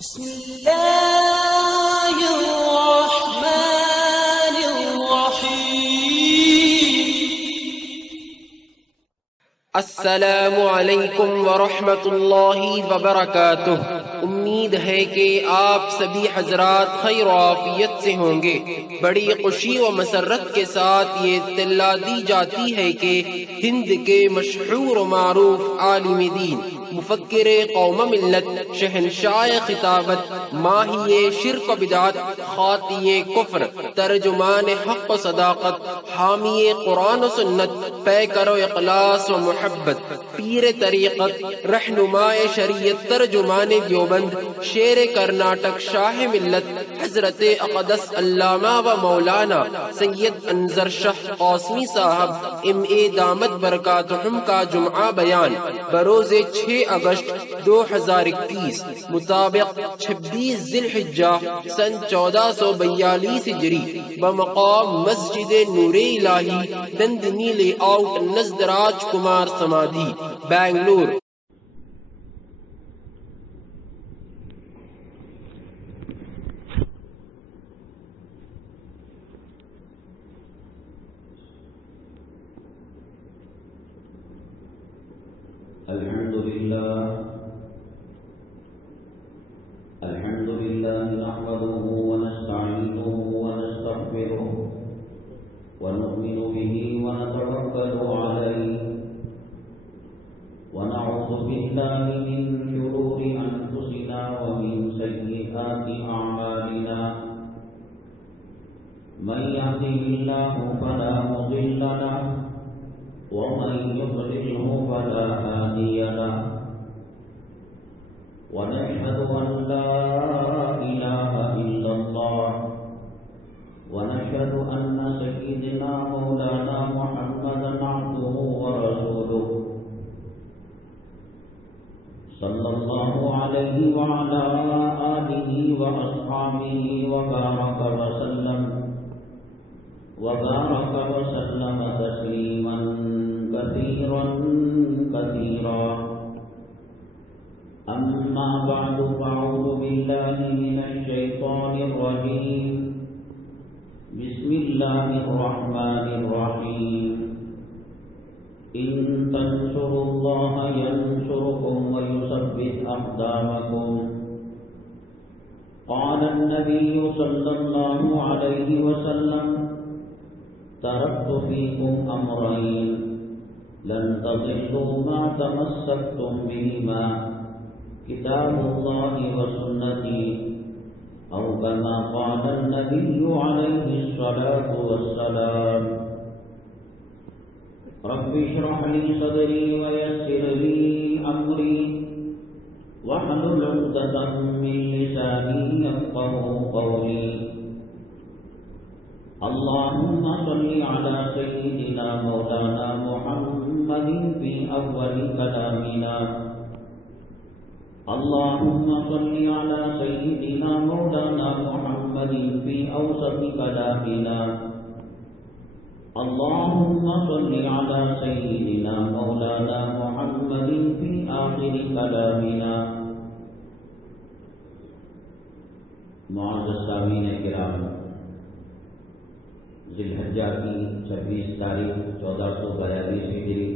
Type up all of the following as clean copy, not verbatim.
بسم الله الرحمن الرحيم السلام علیکم ورحمۃ اللہ وبرکاتہ۔ امید ہے کہ آپ سبھی حضرات خیر و عافیت سے ہوں گے۔ بڑی خوشی و مسرت کے ساتھ یہ اطلاع دی جاتی ہے کہ ہند کے مشہور و معروف عالم دین، مفکر قوم ملت، شہنشاہ خطابت، ماہی شرک و بدعت، خاطی کفر، ترجمان حق و صداقت، حامی قرآن و سنت، پیکر و اخلاص و محبت، پیر طریقت، رہنما شریعت، ترجمان دیوبند، شیر کرناٹک، شاہ ملت، حضرت اقدس علامہ و مولانا سید انظر شاہ قاسمی صاحب M.A دامت برکاتہم کا جمعہ بیان بروز 6 اگست 2021 مطابق 26 ذی الحجہ سن 1442 ہجری بمقام مسجد نور الہی نندنی لے آؤٹ نزد راج کمار سمادھی، بنگلور۔ الحمد لله نحمده ونستعينه ونستغفره ونؤمن به ونتوكل عليه ونعوذ بالله من شرور أنفسنا ومن سيئات أعمالنا من يهده الله فلا مضل له ومن يضلله فلا هادي له ونشهد أن لا إله إلا الله ونشهد أن سيدنا مولانا محمدا عبده ورسوله صلى الله عليه وعلى آله وأصحابه وبارك وسلم تسليما كثيرا كثيرا. أما بعد فأعوذ بالله من الشيطان الرجيم. بسم الله الرحمن الرحيم. إن تنصروا الله ينصركم ويثبت أقدامكم. قال النبي صلى الله عليه وسلم: تركت فيكم أمرين لن تضلوا ما تمسكتم بهما كتاب الله وسنتي، أو كما قال النبي عليه الصلاة والسلام. رب اشرح لي صدري ويسر لي أمري واحلل عقدة من لساني يفقهوا قولي. اللهم صل على سيدنا مولانا محمد في أول كلامنا. اللهم صل على سيدنا مولانا محمد في أوسط كلامنا. اللهم صل على سيدنا مولانا محمد في آخر كلامنا. معزز سامعین کرام، ذی الحجہ کی 26 تاریخ 1442 ہجری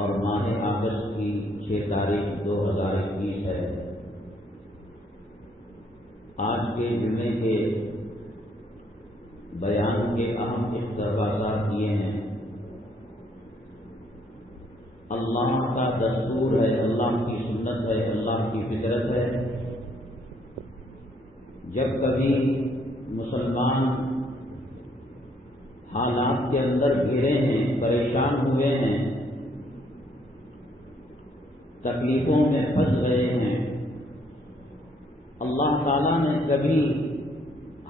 اور ماہ اگست کی 6 تاریخ 2021 ہے. آج کے جمعے کے بیان کے اہم اقتباسات یہ ہیں. اللہ کا دستور ہے، اللہ کی سنت ہے، اللہ کی فطرت ہے. جب کبھی مسلمان حالات کے اندر گھرے ہیں، پریشان ہوئے ہیں، تکلیفوں میں پھنس گئے ہیں، اللہ تعالیٰ نے کبھی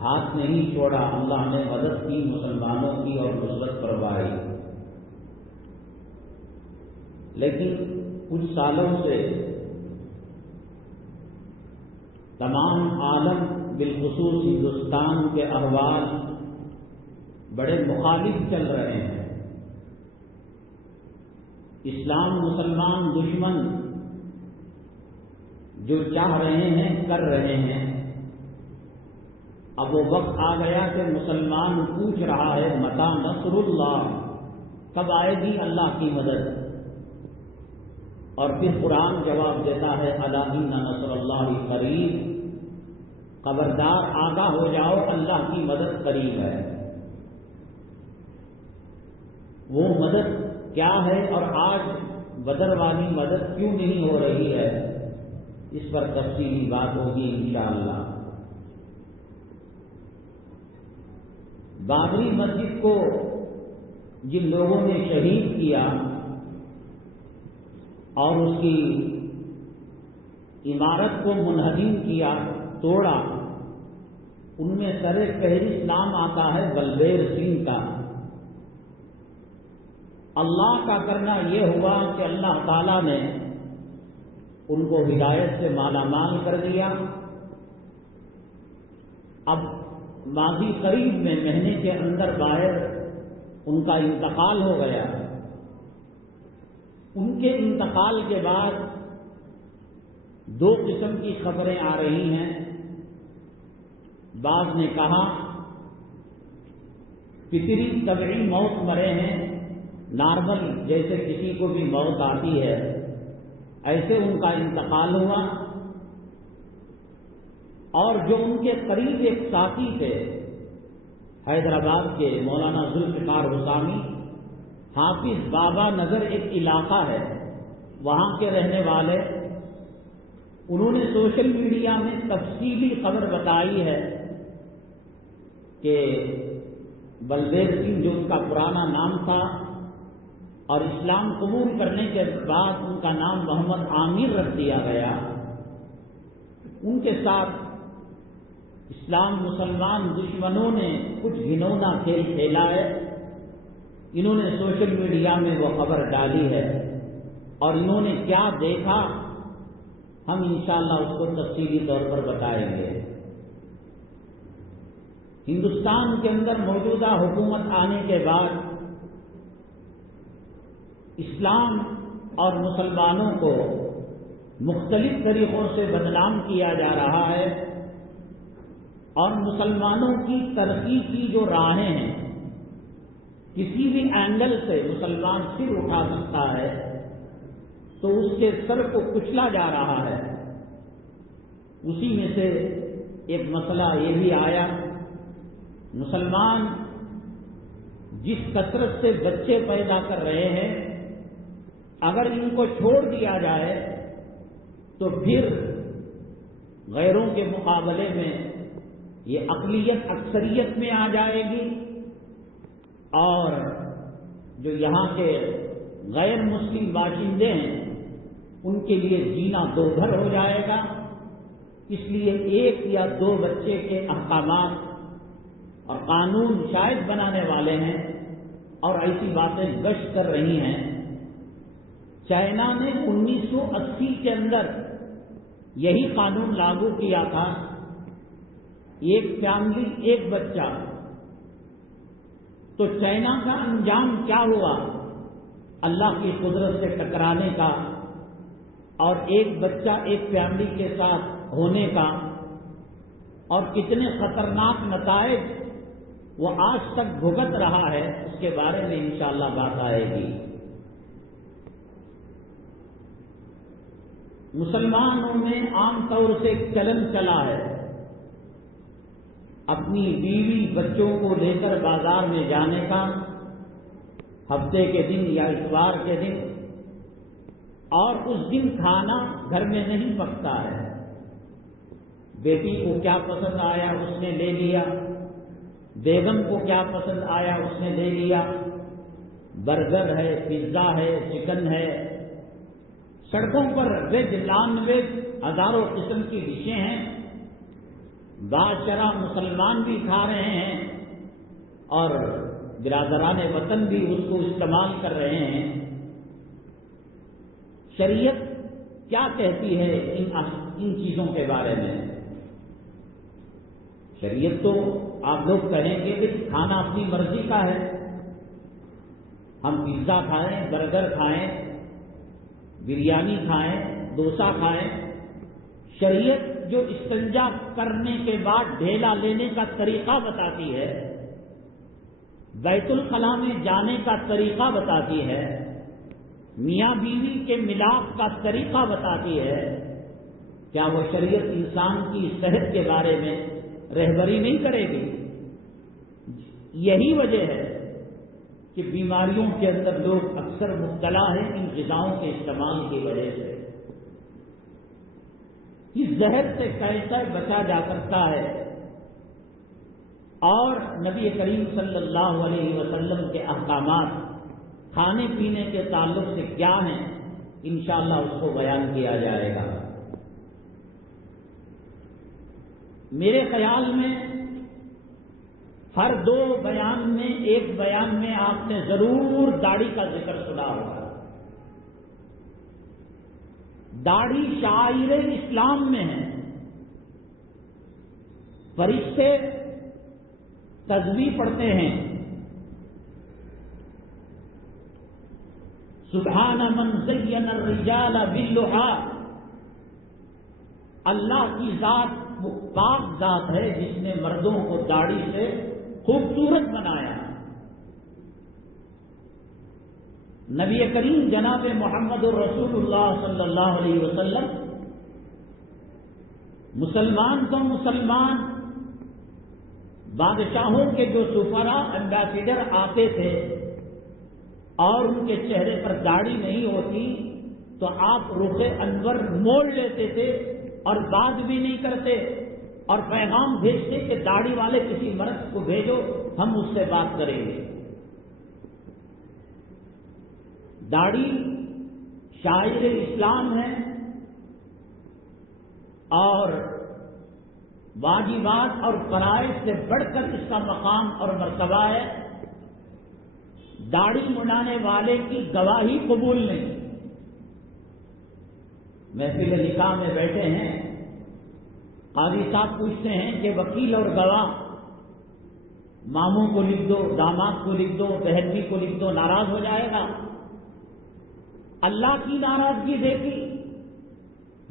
ہاتھ نہیں چھوڑا. اللہ نے مدد کی مسلمانوں کی اور نصرت فرمائی. لیکن کچھ سالوں سے تمام عالم بالخصوص ہندوستان کے احوال بڑے مخالف چل رہے ہیں. اسلام مسلمان دشمن جو چاہ رہے ہیں کر رہے ہیں۔ اب وہ وقت آ گیا کہ مسلمان پوچھ رہا ہے متی نصر اللہ، کب آئے گی اللہ کی مدد؟ اور پھر قرآن جواب دیتا ہے الا ان نصر اللہ قریب، خبردار آگاہ ہو جاؤ اللہ کی مدد قریب ہے۔ وہ مدد کیا ہے اور آج بدر والی مدد کیوں نہیں ہو رہی ہے، اس پر تفصیلی بات ہوگی انشاءاللہ۔ بابری مسجد کو جن لوگوں نے شہید کیا اور اس کی عمارت کو منہدم کیا، توڑا، ان میں سر فہرست نام آتا ہے بلبیر سنگھ کا۔ اللہ کا کرنا یہ ہوا کہ اللہ تعالیٰ نے ان کو ہدایت سے مالا مال کر دیا۔ اب ماضی قریب میں مہینے کے اندر باہر ان کا انتقال ہو گیا۔ ان کے انتقال کے بعد دو قسم کی خبریں آ رہی ہیں۔ بعض نے کہا فطری طبعی موت مرے ہیں، نارمل جیسے کسی کو بھی موت آتی ہے ایسے ان کا انتقال ہوا۔ اور جو ان کے قریب ایک ساتھی تھے حیدرآباد کے مولانا ذوالفقار حسامی، حافظ بابا نگر ایک علاقہ ہے وہاں کے رہنے والے، انہوں نے سوشل میڈیا میں تفصیلی خبر بتائی ہے کہ بلبیر سنگھ جو ان کا پرانا نام تھا اور اسلام قبول کرنے کے بعد ان کا نام محمد عامر رکھ دیا گیا، ان کے ساتھ اسلام مسلمان دشمنوں نے کچھ گھنونا کھیل کھیلا ہے۔ انہوں نے سوشل میڈیا میں وہ خبر ڈالی ہے اور انہوں نے کیا دیکھا ہم انشاءاللہ اس کو تفصیلی طور پر بتائیں گے۔ ہندوستان کے اندر موجودہ حکومت آنے کے بعد اسلام اور مسلمانوں کو مختلف طریقوں سے بدنام کیا جا رہا ہے، اور مسلمانوں کی ترقی کی جو راہیں ہیں کسی بھی اینگل سے مسلمان سر اٹھا سکتا ہے تو اس کے سر کو کچلا جا رہا ہے۔ اسی میں سے ایک مسئلہ یہ بھی آیا، مسلمان جس کثرت سے بچے پیدا کر رہے ہیں اگر ان کو چھوڑ دیا جائے تو پھر غیروں کے مقابلے میں یہ اقلیت اکثریت میں آ جائے گی، اور جو یہاں کے غیر مسلم باشندے ہیں ان کے لیے جینا دوبھر ہو جائے گا۔ اس لیے ایک یا دو بچے کے احکامات اور قانون شاید بنانے والے ہیں اور ایسی باتیں گشت کر رہی ہیں۔ چائنا نے 1980 کے اندر یہی قانون لاگو کیا تھا، ایک فیملی ایک بچہ، تو چائنا کا انجام کیا ہوا؟ اللہ کی قدرت سے ٹکرانے کا اور ایک بچہ ایک فیملی کے ساتھ ہونے کا، اور کتنے خطرناک نتائج وہ آج تک بھگت رہا ہے، اس کے بارے میں انشاءاللہ بات آئے گی۔ مسلمانوں میں عام طور سے ایک چلن چلا ہے اپنی بیوی بچوں کو لے کر بازار میں جانے کا، ہفتے کے دن یا اتوار کے دن، اور اس دن کھانا گھر میں نہیں پکتا ہے۔ بیٹی کو کیا پسند آیا اس نے لے لیا، بیگم کو کیا پسند آیا اس نے لے لیا، برگر ہے، پیزا ہے، چکن ہے، سڑکوں پر ویج نان ویج ہزاروں قسم کی ڈشیں ہیں، باشرہ مسلمان بھی کھا رہے ہیں اور برادران وطن بھی اس کو استعمال کر رہے ہیں۔ شریعت کیا کہتی ہے ان چیزوں کے بارے میں؟ شریعت تو آپ لوگ کہیں گے کہ کھانا اپنی مرضی کا ہے، ہم پیزا کھائیں، برگر کھائیں، بریانی کھائیں، ڈوسا کھائیں، شریعت جو استنجا کرنے کے بعد ڈھیلا لینے کا طریقہ بتاتی ہے، بیت الخلاء میں جانے کا طریقہ بتاتی ہے، میاں بیوی کے ملاپ کا طریقہ بتاتی ہے، کیا وہ شریعت انسان کی صحت کے بارے میں رہبری نہیں کرے گی؟ یہی وجہ ہے کہ بیماریوں کے اندر لوگ اکثر مبتلا ہیں ان غذاؤں کے استعمال کی وجہ سے۔ اس زہر سے کیسے بچا جا سکتا ہے، اور نبی کریم صلی اللہ علیہ وسلم کے احکامات کھانے پینے کے تعلق سے کیا ہیں، انشاءاللہ اس کو بیان کیا جائے گا۔ میرے خیال میں ہر دو بیان میں ایک بیان میں آپ نے ضرور داڑھی کا ذکر سنا ہوگا۔ داڑھی شاعر اسلام میں ہے، فرشتے تسبیح پڑھتے ہیں، سبحان من زین الرجال باللحا، اللہ کی ذات وہ پاک ذات ہے جس نے مردوں کو داڑھی سے خوبصورت بنایا۔ نبی کریم جناب محمد الرسول اللہ صلی اللہ علیہ وسلم مسلمان تو مسلمان بادشاہوں کے جو سفرا ایمبیسیڈر آتے تھے اور ان کے چہرے پر داڑھی نہیں ہوتی تو آپ رخ انور موڑ لیتے تھے اور بات بھی نہیں کرتے اور پیغام بھیجتے کہ داڑھی والے کسی مرد کو بھیجو، ہم اس سے بات کریں گے۔ داڑھی شاعر اسلام ہے اور واجبات اور فرائض سے بڑھ کر اس کا مقام اور مرتبہ ہے۔ داڑھی منڈانے والے کی گواہی قبول نہیں۔ محفل نکاح میں بیٹھے ہیں، قاضی صاحب پوچھتے ہیں کہ وکیل اور گواہ ماموں کو لکھ دو، داماد کو لکھ دو، بہنوی کو لکھ دو، ناراض ہو جائے گا؟ اللہ کی ناراضگی دیکھی؟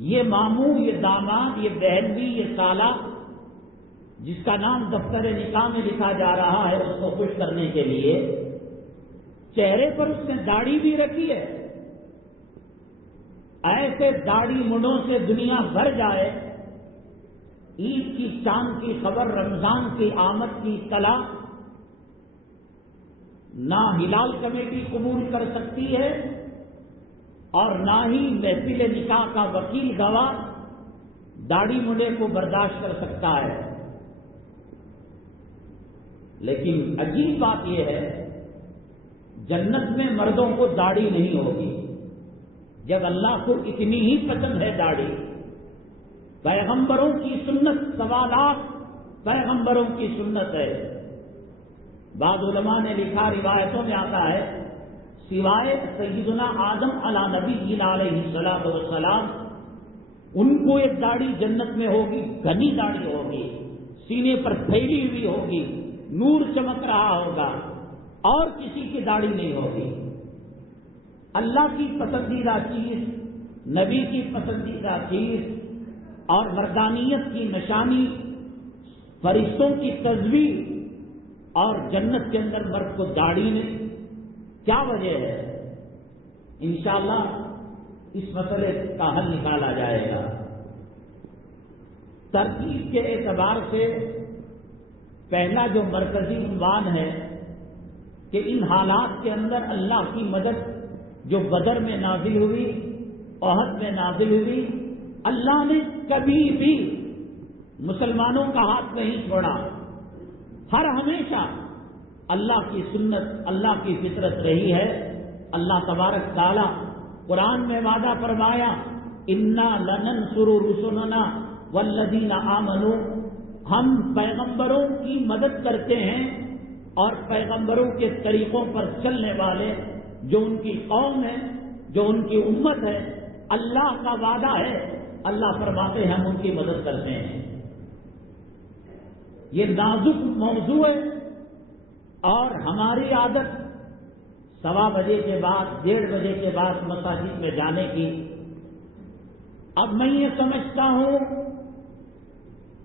یہ ماموں، یہ داماد، یہ بہنوی، یہ سالہ جس کا نام دفتر نکاح میں لکھا جا رہا ہے، اس کو خوش کرنے کے لیے چہرے پر اس نے داڑھی بھی رکھی ہے۔ ایسے داڑھی منڈوں سے دنیا بھر جائے، عید کی چاند کی خبر، رمضان کی آمد کی اطلاع نہ ہلال کمیٹی قبول کر سکتی ہے اور نہ ہی محفل نکاح کا وکیل گواہ داڑھی منڈے کو برداشت کر سکتا ہے۔ لیکن عجیب بات یہ ہے، جنت میں مردوں کو داڑھی نہیں ہوگی، جب اللہ کو اتنی ہی پسند ہے داڑھی۔ پیغمبروں کی سنت، سوالات پیغمبروں کی سنت ہے۔ بعض علماء نے لکھا، روایتوں میں آتا ہے سوائے سیدنا آدم علی نبی علیہ الصلوۃ والسلام ان کو ایک داڑھی جنت میں ہوگی، گھنی داڑھی ہوگی، سینے پر پھیلی ہوئی ہوگی، نور چمک رہا ہوگا، اور کسی کی داڑھی نہیں ہوگی۔ اللہ کی پسندیدہ چیز، نبی کی پسندیدہ چیز اور مردانیت کی نشانی، فرشتوں کی تصویر، اور جنت کے اندر مرد کو داڑھی نہیں، کیا وجہ ہے؟ انشاءاللہ اس مسئلے کا حل نکالا جائے گا۔ ترتیب کے اعتبار سے پہلا جو مرکزی عنوان ہے کہ ان حالات کے اندر اللہ کی مدد جو بدر میں نازل ہوئی، احد میں نازل ہوئی، اللہ نے کبھی بھی مسلمانوں کا ہاتھ نہیں چھوڑا، ہر ہمیشہ اللہ کی سنت، اللہ کی فطرت رہی ہے۔ اللہ تبارک تعالی قرآن میں وعدہ فرمایا، انا لننصر رسلنا والذین آمنوا، ہم پیغمبروں کی مدد کرتے ہیں اور پیغمبروں کے طریقوں پر چلنے والے جو ان کی قوم ہے، جو ان کی امت ہے، اللہ کا وعدہ ہے، اللہ فرماتے ہیں ہم ان کی مدد کرتے ہیں۔ یہ نازک موضوع ہے اور ہماری عادت 1:15 بجے کے بعد، 1:30 بجے کے بعد مساجد میں جانے کی، اب میں یہ سمجھتا ہوں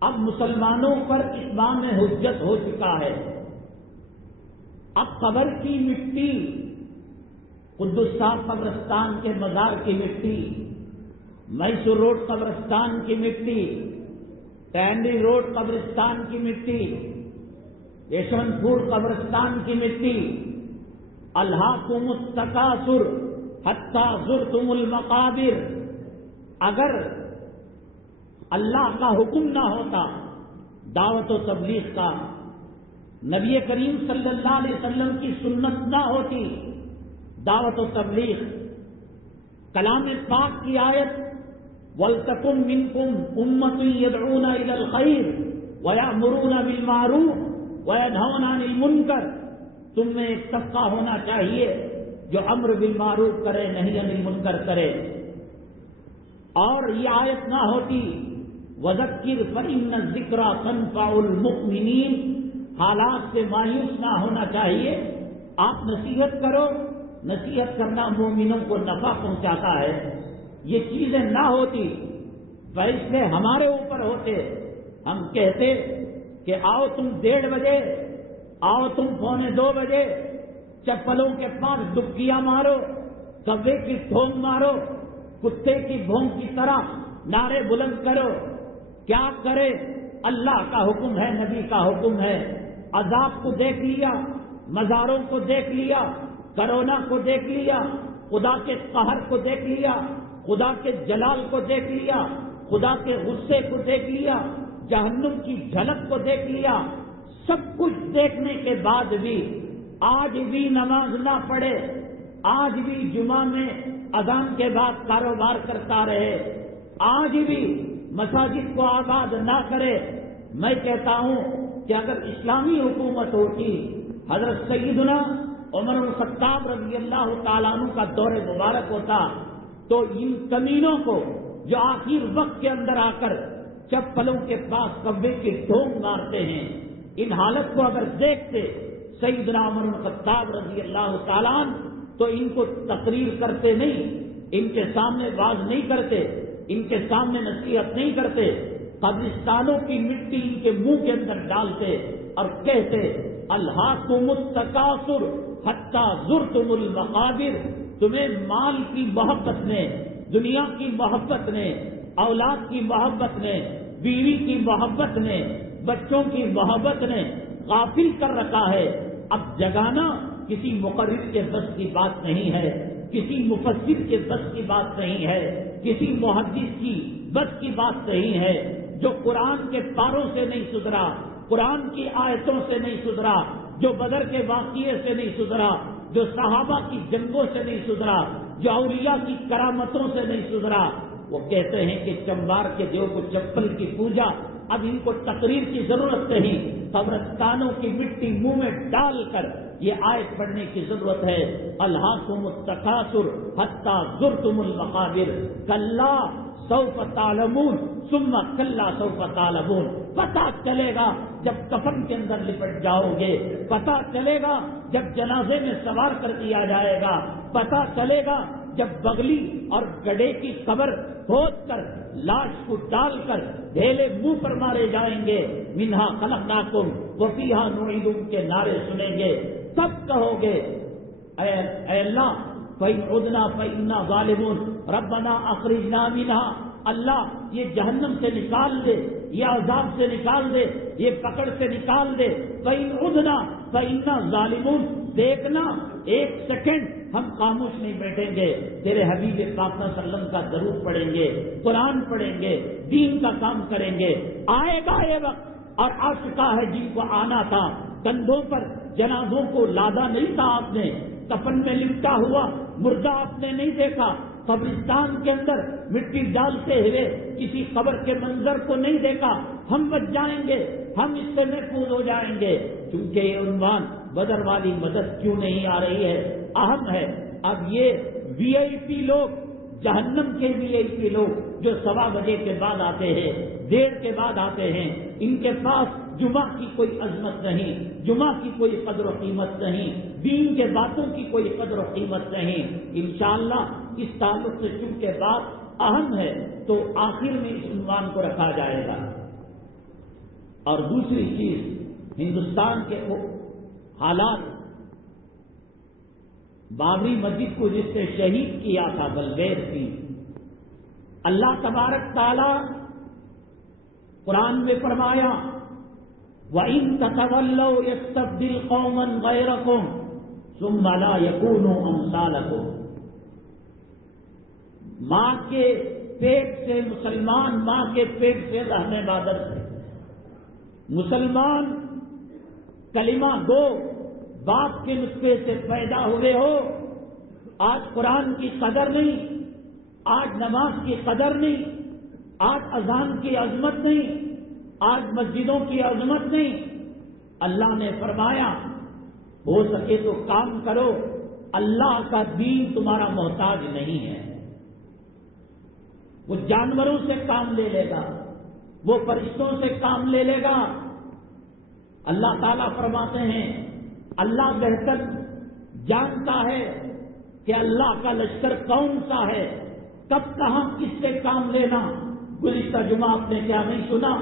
اب مسلمانوں پر اتمام حجت ہو چکا ہے. اب قبر کی مٹی، قدس صاحب قبرستان کے مزار کی مٹی، میسور روڈ قبرستان کی مٹی، ٹینڈی روڈ قبرستان کی مٹی، یشونت پور قبرستان کی مٹی، الہاکم التکاثر حتی زرتم المقابر، اگر اللہ کا حکم نہ ہوتا، دعوت و تبلیغ کا، نبی کریم صلی اللہ علیہ وسلم کی سنت نہ ہوتی، دعوت و تبلیغ، کلام پاک کی آیت وَلْتَكُن مِّنكُمْ أُمَّةٌ يَدْعُونَ إِلَى الْخَيْرِ وَيَأْمُرُونَ بِالْمَعْرُوفِ وَيَنْهَوْنَ عَنِ الْمُنكَرِ، تم میں ایک طبقہ ہونا چاہیے جو امر بالمعروف کرے، نہی عن المنکر کرے. اور یہ آیت نہ ہوتی وَذَكِّرْ فَإِنَّ الذِّكْرَىٰ تَنفَعُ الْمُؤْمِنِينَ، حالات سے مایوس نہ ہونا چاہیے. آپ نصیحت کرو، نصیحت کرنا مومنوں کو نفع پہنچاتا ہے. یہ چیزیں نہ ہوتی، فیصلے ہمارے اوپر ہوتے. ہم کہتے کہ آؤ تم 1:30 بجے، آؤ تم 1:45 بجے، چپلوں کے پاس ڈبکیاں مارو، کوے کی ٹھونگ مارو، کتے کی بھونک کی طرح نعرے بلند کرو. کیا کرے؟ اللہ کا حکم ہے، نبی کا حکم ہے. عذاب کو دیکھ لیا، مزاروں کو دیکھ لیا، کرونا کو دیکھ لیا، خدا کے قہر کو دیکھ لیا، خدا کے جلال کو دیکھ لیا، خدا کے غصے کو دیکھ لیا، جہنم کی جھلک کو دیکھ لیا. سب کچھ دیکھنے کے بعد بھی آج بھی نماز نہ پڑھے، آج بھی جمعہ میں اذان کے بعد کاروبار کرتا رہے، آج بھی مساجد کو آباد نہ کرے. میں کہتا ہوں کہ اگر اسلامی حکومت ہوتی، حضرت سیدنا عمر بن الخطاب رضی اللہ تعالیٰ عنہ کا دور مبارک ہوتا، تو ان کمینوں کو جو آخر وقت کے اندر آ کر چپلوں کے پاس کبے کی ٹھونگ مارتے ہیں، ان حالت کو اگر دیکھتے سیدنا عمر بن الخطاب رضی اللہ تعالیٰ عنہ، تو ان کو تقریر کرتے نہیں، ان کے سامنے واز نہیں کرتے، ان کے سامنے نصیحت نہیں کرتے، قبرستانوں کی مٹی ان کے منہ کے اندر ڈالتے اور کہتے الہاکم التکاثر حتی زرتم المقابر. تمہیں مال کی محبت نے، دنیا کی محبت نے، اولاد کی محبت نے، بیوی کی محبت نے، بچوں کی محبت نے غافل کر رکھا ہے. اب جگانا کسی مقرر کے بس کی بات نہیں ہے، کسی مفسر کے بس کی بات نہیں ہے، کسی محدث کی بس کی بات نہیں ہے. جو قرآن کے پاروں سے نہیں سدھرا، قرآن کی آیتوں سے نہیں سدھرا، جو بدر کے واقعے سے نہیں سدھرا، جو صحابہ کی جنگوں سے نہیں سدھرا، جو اولیاء کی کرامتوں سے نہیں سدھرا، وہ کہتے ہیں کہ چمبار کے دیو کو چپل کی پوجا. اب ان کو تقریر کی ضرورت نہیں، قبرستانوں کی مٹی منہ میں ڈال کر یہ آیت پڑھنے کی ضرورت ہے. الہاکم التکاثر حتی زرتم المقابر کلا سوف تعلمون ثم کلا سوف تعلمون. پتہ چلے گا جب کفن کے اندر لپٹ جاؤ گے، پتہ چلے گا جب جنازے میں سوار کر دیا جائے گا، پتہ چلے گا جب بغلی اور گڑھے کی قبر کھود کر لاش کو ڈال کر ڈھیلے منہ پر مارے جائیں گے. منہا خلقناکم وفیہا نعیدکم کے نعرے سنیں گے. تب کہو گے اے اللہ فَإِنْ عُدْنَا فَإِنَّا ظَالِمُونَ رَبَّنَا أَخْرِجْنَا مِنْهَا. اللہ یہ جہنم سے نکال دے، یہ عذاب سے نکال دے، یہ پکڑ سے نکال دے. فَإِنْ عُدْنَا فَإِنَّا ظَالِمُونَ. دیکھنا ایک سیکنڈ ہم خاموش نہیں بیٹھیں گے، تیرے حبیب پاک صلی اللہ علیہ وسلم کا درود پڑھیں گے، قرآن پڑھیں گے، دین کا کام کریں گے. آئے گا یہ وقت اور آ چکا ہے جن کو آنا تھا. کندھوں پر جنازوں کو لادا نہیں تھا، آپ نے کفن میں لپٹا ہوا مردہ آپ نے نہیں دیکھا، قبرستان کے اندر مٹی ڈالتے ہوئے کسی قبر کے منظر کو نہیں دیکھا. ہم بچ جائیں گے، ہم اس سے محفوظ ہو جائیں گے. کیونکہ یہ عنوان بدر والی مدد کیوں نہیں آ رہی ہے اہم ہے. اب یہ وی آئی پی لوگ، جہنم کے وی آئی پی لوگ جو 1:15 بجے کے بعد آتے ہیں، 1:30 کے بعد آتے ہیں، ان کے پاس جمعہ کی کوئی عظمت نہیں، جمعہ کی کوئی قدر و قیمت نہیں، دین کے باتوں کی کوئی قدر و قیمت نہیں. انشاءاللہ اس تعلق سے چونکہ بات اہم ہے تو آخر میں اس عنوان کو رکھا جائے گا۔ اور دوسری چیز، ہندوستان کے حالات، بابری مسجد کو جس نے شہید کیا تھا بلبیر سنگھ، اللہ تبارک تعالی قرآن میں فرمایا وَإِن تَتَوَلَّوْا يَسْتَبْدِلْ قَوْمًا غَيْرَكُمْ ثُمَّ لَا يَكُونُوا أَمْثَالَكُمْ۔ ماں کے پیٹ سے مسلمان، ماں کے پیٹ سے رہنے مادر سے مسلمان کلمہ گو باپ کے نطفے سے پیدا ہوئے ہو، آج قرآن کی قدر نہیں، آج نماز کی قدر نہیں، آج اذان کی عظمت نہیں، آج مسجدوں کی عظمت نہیں۔ اللہ نے فرمایا ہو سکے تو کام کرو، اللہ کا دین تمہارا محتاج نہیں ہے۔ وہ جانوروں سے کام لے لے گا، وہ فرشتوں سے کام لے لے گا۔ اللہ تعالیٰ فرماتے ہیں اللہ بہتر جانتا ہے کہ اللہ کا لشکر کون سا ہے، کب کہاں کس سے کام لینا۔ گزشتہ جمعہ آپ نے کیا نہیں سنا،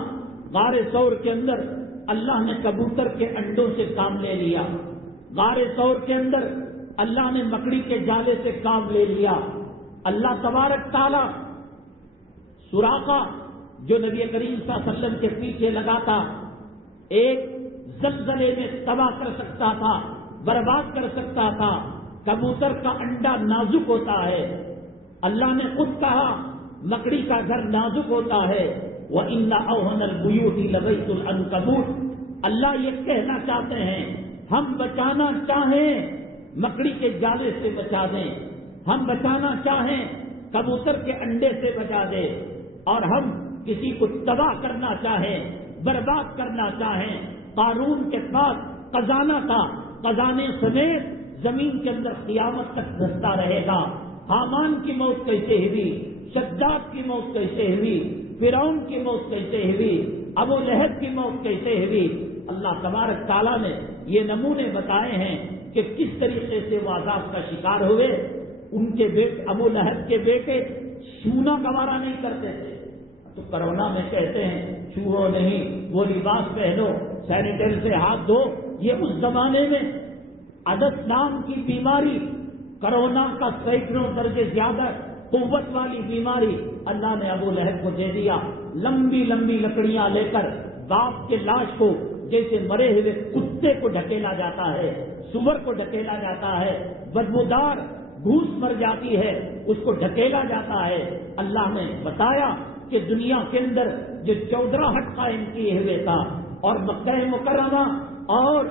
غار ثور کے اندر اللہ نے کبوتر کے انڈوں سے کام لے لیا، غار ثور کے اندر اللہ نے مکڑی کے جالے سے کام لے لیا۔ اللہ تبارک تعالیٰ سراقہ جو نبی کریم صلی اللہ علیہ وسلم کے پیچھے لگا تھا، ایک زلزلے میں تباہ کر سکتا تھا، برباد کر سکتا تھا۔ کبوتر کا انڈا نازک ہوتا ہے، اللہ نے خود کہا مکڑی کا گھر نازک ہوتا ہے۔ وَإِنَّ أَوْهَنَ الْبُيُوتِ لَبَيْتُ الْعَنكَبُوتِ۔ اللہ یہ کہنا چاہتے ہیں ہم بچانا چاہیں مکڑی کے جالے سے بچا دیں، ہم بچانا چاہیں کبوتر کے انڈے سے بچا دیں، اور ہم کسی کو تباہ کرنا چاہیں، برباد کرنا چاہیں۔ قارون کے پاس خزانہ تھا، خزانے سمیت زمین کے اندر قیامت تک دھستا رہے گا۔ حامان کی موت کیسے ہوئی، شداد کی موت کیسے ہوئی، فرعون کی موت کیسے ہوئی، ابو لہب کی موت کیسے ہوئی۔ اللہ تبارک تعالیٰ نے یہ نمونے بتائے ہیں کہ کس طریقے سے وہ عذاب کا شکار ہوئے۔ ان کے بیٹے ابو لہب کے بیٹے چھونا گوارا نہیں کرتے تھے، تو کرونا میں کہتے ہیں چھوؤ نہیں، وہ لباس پہنو، سینیٹائزر سے ہاتھ دھو۔ یہ اس زمانے میں عدس نام کی بیماری، کرونا کا سینکڑوں درجے زیادہ قوت والی بیماری اللہ نے ابو لہب کو دے دیا۔ لمبی لمبی لکڑیاں لے کر باپ کے لاش کو جیسے مرے ہوئے کتے کو ڈھکیلا جاتا ہے، سور کو ڈھکیلا جاتا ہے، بدبودار گھوس مر جاتی ہے اس کو ڈھکیلا جاتا ہے۔ اللہ نے بتایا کہ دنیا کے اندر جو 14 ہٹ قائم کیے ہوئے تھا، اور مکہ مکرمہ اور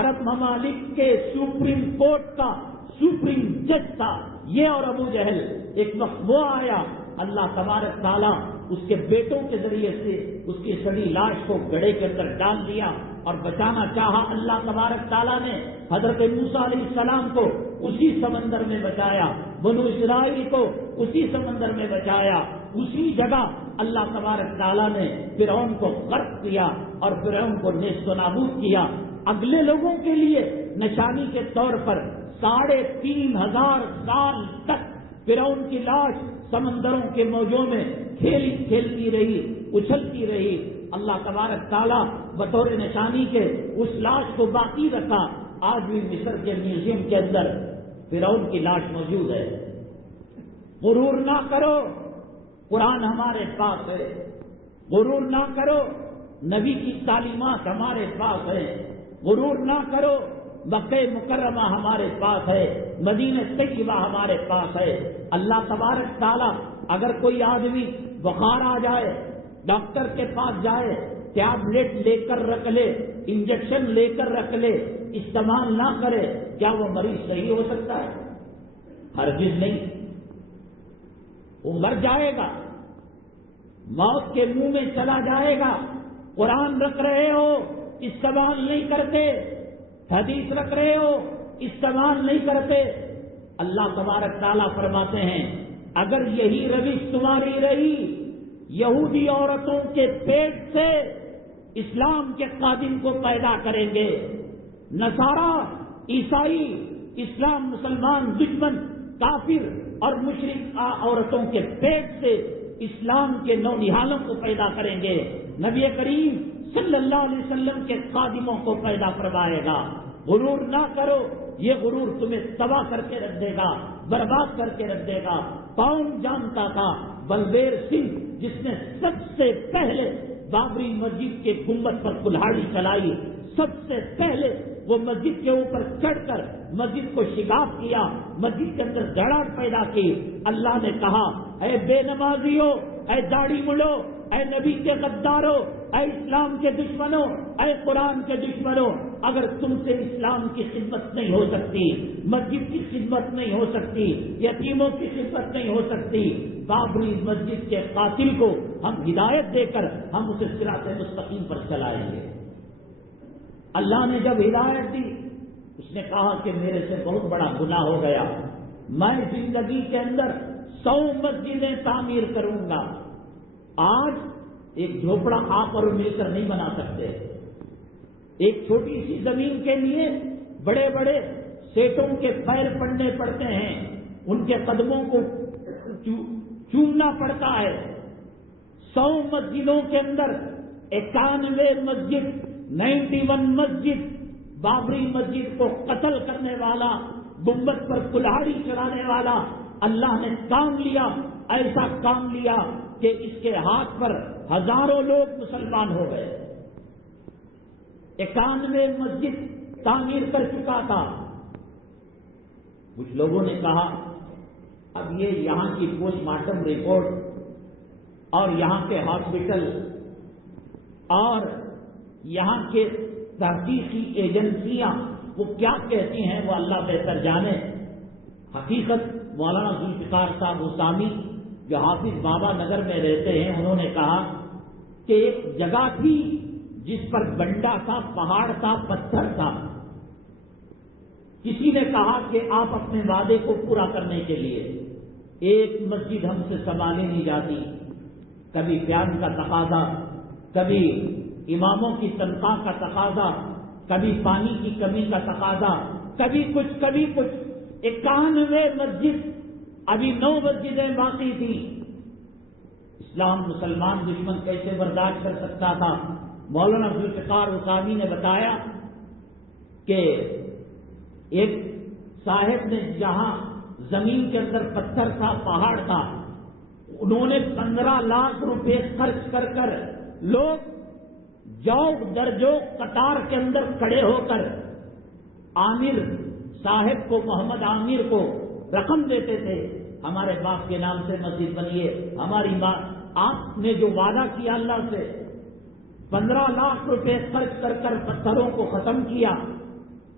عرب ممالک کے سپریم کورٹ کا سپریم جج تھا یہ، اور ابو جہل ایک وقت وہ آیا، اللہ تبارک تعالیٰ اس کے بیٹوں کے ذریعے سے اس کی سڑی لاش کو گڑھے کے اندر ڈال دیا اور بچانا چاہا۔ اللہ تبارک تعالیٰ نے حضرت موسیٰ علیہ السلام کو اسی سمندر میں بچایا، بنو اسرائیل کو اسی سمندر میں بچایا، اسی جگہ اللہ تبارک تعالیٰ نے فرعون کو غرق کیا اور فرعون کو نیست و نابود کیا۔ اگلے لوگوں کے لیے نشانی کے طور پر 3500 سال تک فرعون کی لاش سمندروں کے موجوں میں کھیلتی رہی، اچھلتی رہی۔ اللہ تبارک تعالیٰ بطور نشانی کے اس لاش کو باقی رکھا۔ آج بھی مصر کے میوزیم کے اندر فرعون کی لاش موجود ہے۔ غرور نہ کرو، قرآن ہمارے پاس ہے، غرور نہ کرو، نبی کی تعلیمات ہمارے پاس ہے، غرور نہ کرو، مکہ مکرمہ ہمارے پاس ہے، مدینہ طیبہ ہمارے پاس ہے۔ اللہ تبارک تعالیٰ اگر کوئی آدمی بخار آ جائے، ڈاکٹر کے پاس جائے، ٹیبلٹ لے کر رکھ لے، انجیکشن لے کر رکھ لے، استعمال نہ کرے، کیا وہ مریض صحیح ہو سکتا ہے؟ ہرگز نہیں، وہ مر جائے گا، موت کے منہ میں چلا جائے گا۔ قرآن رکھ رہے ہو، استعمال نہیں کرتے، حدیث رکھ رہے ہو، استعمال نہیں کرتے۔ اللہ تبارک تعالیٰ فرماتے ہیں اگر یہی روش تمہاری رہی، یہودی عورتوں کے پیٹ سے اسلام کے قادم کو پیدا کریں گے۔ نصارہ، عیسائی، اسلام مسلمان دشمن کافر اور مشرک عورتوں کے پیٹ سے اسلام کے نونہالوں کو پیدا کریں گے، نبی کریم صلی اللہ علیہ وسلم کے خادموں کو پیدا فرمائے گا۔ غرور نہ کرو، یہ غرور تمہیں تباہ کر کے رکھ دے گا، برباد کر کے رکھ دے گا۔ کون جانتا تھا بلبیر سنگھ جس نے سب سے پہلے بابری مسجد کے گنبد پر کلہاڑی چلائی، سب سے پہلے وہ مسجد کے اوپر چڑھ کر مسجد کو شگاف کیا، مسجد کے اندر دھڑاک پیدا کی۔ اللہ نے کہا اے بے نمازیوں، اے داڑھی مڑو، اے نبی کے غداروں، اے اسلام کے دشمنوں، اے قرآن کے دشمنوں، اگر تم سے اسلام کی خدمت نہیں ہو سکتی، مسجد کی خدمت نہیں ہو سکتی، یتیموں کی خدمت نہیں ہو سکتی، بابری مسجد کے قاتل کو ہم ہدایت دے کر ہم اسے صراط مستقیم پر چلائیں گے۔ اللہ نے جب ہدایت دی، اس نے کہا کہ میرے سے بہت بڑا گناہ ہو گیا، میں زندگی کے اندر 100 مسجدیں تعمیر کروں گا۔ آج ایک جھوپڑا آپ اور مل کر نہیں بنا سکتے، ایک چھوٹی سی زمین کے لیے بڑے بڑے سیٹوں کے پیر پڑنے پڑتے ہیں، ان کے قدموں کو چومنا پڑتا ہے۔ 100 مسجدوں کے اندر 91 مسجد، 91 مسجد، بابری مسجد کو قتل کرنے والا، گنبد پر کلہاڑی چلانے والا اللہ نے کام لیا، ایسا کام لیا کہ اس کے ہاتھ پر ہزاروں لوگ مسلمان ہو گئے۔ 91 مسجد تعمیر کر چکا تھا۔ کچھ لوگوں نے کہا اب یہ یہاں کی پوسٹ مارٹم رپورٹ اور یہاں کے ہاسپٹل اور یہاں کے تحقیقی ایجنسیاں وہ کیا کہتی ہیں وہ اللہ بہتر جانے۔ حقیقت مولانا ذوالفقار صاحب حسامی جو حافظ بابا نگر میں رہتے ہیں، انہوں نے کہا کہ ایک جگہ تھی جس پر گنڈا تھا، پہاڑ تھا، پتھر تھا۔ کسی نے کہا کہ آپ اپنے وعدے کو پورا کرنے کے لیے، ایک مسجد ہم سے سنبھالی نہیں جاتی، کبھی پیان کا تقاضا، کبھی اماموں کی تنخواہ کا تقاضا، کبھی پانی کی کمی کا تقاضا، کبھی کچھ 91 مسجد، ابھی 9 مسجدیں باقی تھی۔ اسلام مسلمان دشمن کیسے برداشت کر سکتا تھا؟ مولانا ذوالفقار حسامی نے بتایا کہ ایک صاحب نے جہاں زمین کے اندر پتھر تھا، پہاڑ تھا، انہوں نے 15 لاکھ روپے خرچ کر کر لوگ جوگ درجو قطار کے اندر کھڑے ہو کر عامر صاحب کو، محمد عامر کو رقم دیتے تھے، ہمارے باپ کے نام سے مسجد بنیے، ہماری بات آپ نے جو وعدہ کیا اللہ سے، 15 لاکھ روپے خرچ کر کر پتھروں کو ختم کیا۔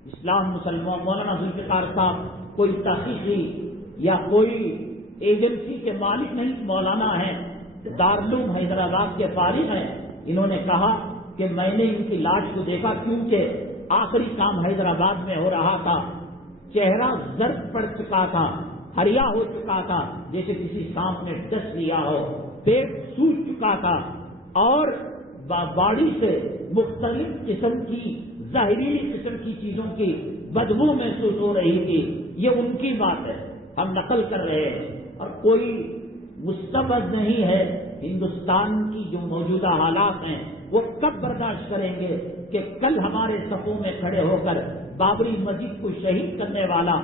اسلام مسلمان مولانا ذوالفقار صاحب کوئی تحقیقی یا کوئی ایجنسی کے مالک نہیں، مولانا ہیں، دارالعلوم حیدرآباد کے فارغ ہیں۔ انہوں نے کہا کہ میں نے ان کی لاش کو دیکھا، کیونکہ آخری کام حیدرآباد میں ہو رہا تھا، چہرہ زرد پڑ چکا تھا، ہریا ہو چکا تھا، جیسے کسی سانپ نے ڈس لیا ہو، پیٹ سوج چکا تھا اور باڑی سے مختلف قسم کی ظاہری قسم کی چیزوں کی بدبو محسوس ہو رہی تھی۔ یہ ان کی بات ہے، ہم نقل کر رہے ہیں، اور کوئی مستبد نہیں ہے۔ ہندوستان کی جو موجودہ حالات ہیں وہ کب برداشت کریں گے کہ کل ہمارے صفوں میں کھڑے ہو کر بابری مسجد کو شہید کرنے والا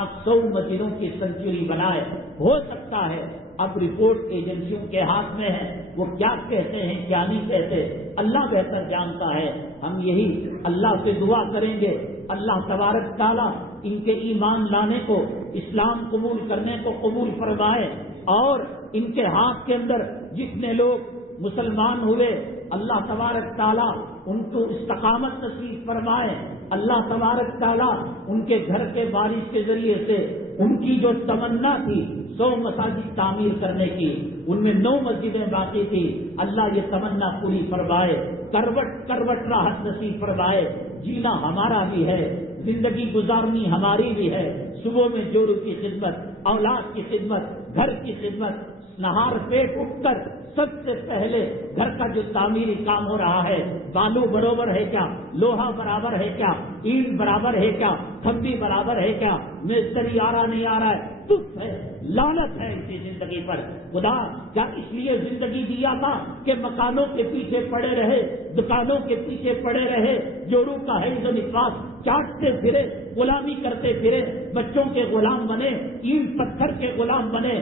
آج 100 مسجدوں کی سنچری بنائے؟ ہو سکتا ہے اب رپورٹ ایجنسیوں کے ہاتھ میں ہے، وہ کیا کہتے ہیں کیا نہیں کہتے اللہ بہتر جانتا ہے۔ ہم یہی اللہ سے دعا کریں گے، اللہ تبارک تعالیٰ ان کے ایمان لانے کو، اسلام قبول کرنے کو قبول فرمائے، اور ان کے ہاتھ کے اندر جتنے لوگ مسلمان ہوئے اللہ تبارک تعالیٰ ان کو استقامت نصیب فرمائے۔ اللہ تبارک تعالیٰ ان کے گھر کے بارش کے ذریعے سے ان کی جو تمنا تھی 100 مساجد تعمیر کرنے کی، ان میں 9 مسجدیں باقی تھی، اللہ یہ تمنا پوری فرمائے، کروٹ کروٹ راحت نصیب فرمائے۔ جینا ہمارا بھی ہے، زندگی گزارنی ہماری بھی ہے، صبح میں جوڑوں کی خدمت، اولاد کی خدمت، گھر کی خدمت، نہار پیٹ اٹھ کر سب سے پہلے گھر کا جو تعمیری کام ہو رہا ہے، بالو برابر ہے کیا، لوہا برابر ہے کیا، اینٹ برابر ہے کیا، تھمبی برابر ہے کیا، مستری آ رہا نہیں آ رہا ہے، تف ہے، لعنت ہے اسی زندگی پر۔ خدا کیا اس لیے زندگی دیا تھا کہ مکانوں کے پیچھے پڑے رہے، دکانوں کے پیچھے پڑے رہے، جوڑوں کا حیض و نفاس چاٹتے پھرے، غلامی کرتے پھرے، بچوں کے غلام بنے، اینٹ پتھر کے غلام بنے؟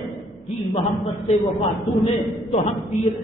کہ محمد سے وفا تو نے تو ہم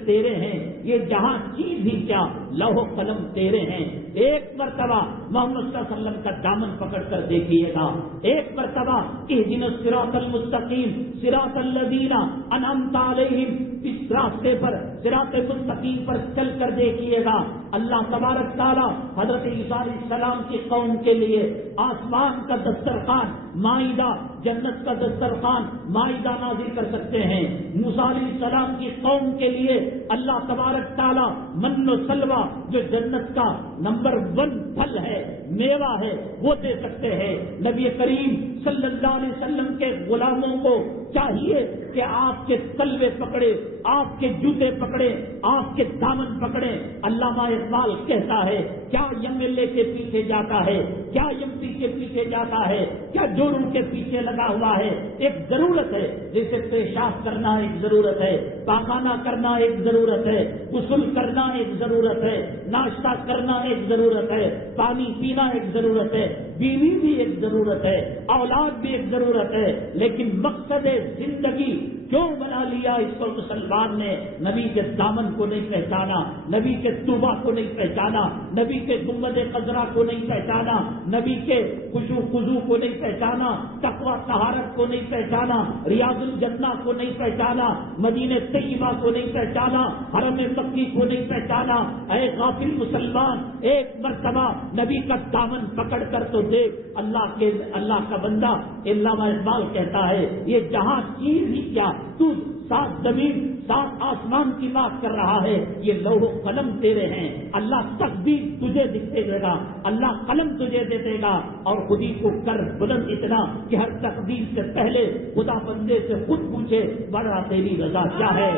تیرے ہیں، یہ جہاں چیز ہی کیا لوح قلم تیرے ہیں۔ ایک مرتبہ محمد صلی اللہ علیہ وسلم کا دامن پکڑ کر دیکھیے گا، ایک مرتبہ اہدنا الصراط المستقیم صراط الذین انعمت علیہم، اس راستے پر صراط مستقیم پر چل کر دیکھیے گا۔ اللہ تبارک تعالیٰ حضرت عیسیٰ علیہ السلام کی قوم کے لیے آسمان کا دسترخوان، مائدہ، جنت کا دسترخوان مائدہ نازل کر سکتے ہیں۔ موسیٰ علیہ السلام کی قوم کے لیے اللہ تبارک تعالیٰ من و سلوہ، جو جنت کا نمبر 1 پھل ہے، میوہ ہے، وہ دے سکتے ہیں۔ نبی کریم صلی اللہ علیہ وسلم کے غلاموں کو چاہیے کہ آپ کے تلوے پکڑے، آپ کے جوتے پکڑے، آپ کے دامن پکڑے۔ علامہ اقبال کہتا ہے کیا MLA کے پیچھے جاتا ہے، کیا MP کے پیچھے جاتا ہے، کیا جوروں کے پیچھے لگا ہوا ہے؟ ایک ضرورت ہے، جیسے پیشاب کرنا ایک ضرورت ہے، پاخانہ کرنا ایک ضرورت ہے، غسل کرنا ایک ضرورت ہے، ناشتہ کرنا ایک ضرورت ہے، پانی پینا ایک ضرورت ہے، بیوی بھی ایک ضرورت ہے، اولاد بھی ایک ضرورت ہے۔ لیکن مقصد زندگی کیوں بنا لیا اس کو مسلمان نے؟ نبی کے دامن کو نہیں پہچانا، نبی کے طوبہ کو نہیں پہچانا، نبی کے گنبد خضرا کو نہیں پہچانا، نبی کے خشوع خضوع کو نہیں پہچانا، تقویٰ طہارت کو نہیں پہچانا، ریاض الجنہ کو نہیں پہچانا، مدینہ طیبہ کو نہیں پہچانا، حرم مکی کو نہیں پہچانا۔ اے غافل مسلمان، ایک مرتبہ نبی کا دامن پکڑ کر تو دیکھ۔ اللہ کا بندہ علامہ اقبال کہتا ہے یہ جہاں چیز ہی کیا، تو 7 زمین 7 آسمان کی بات کر رہا ہے، یہ لوح و قلم تیرے ہیں۔ اللہ تقدیر تجھے دکھتے دے گا، اللہ قلم تجھے دے دے گا، اور خودی کو کر بلند اتنا کہ ہر تقدیر سے پہلے خدا بندے سے خود پوچھے بڑا تیری رضا کیا ہے۔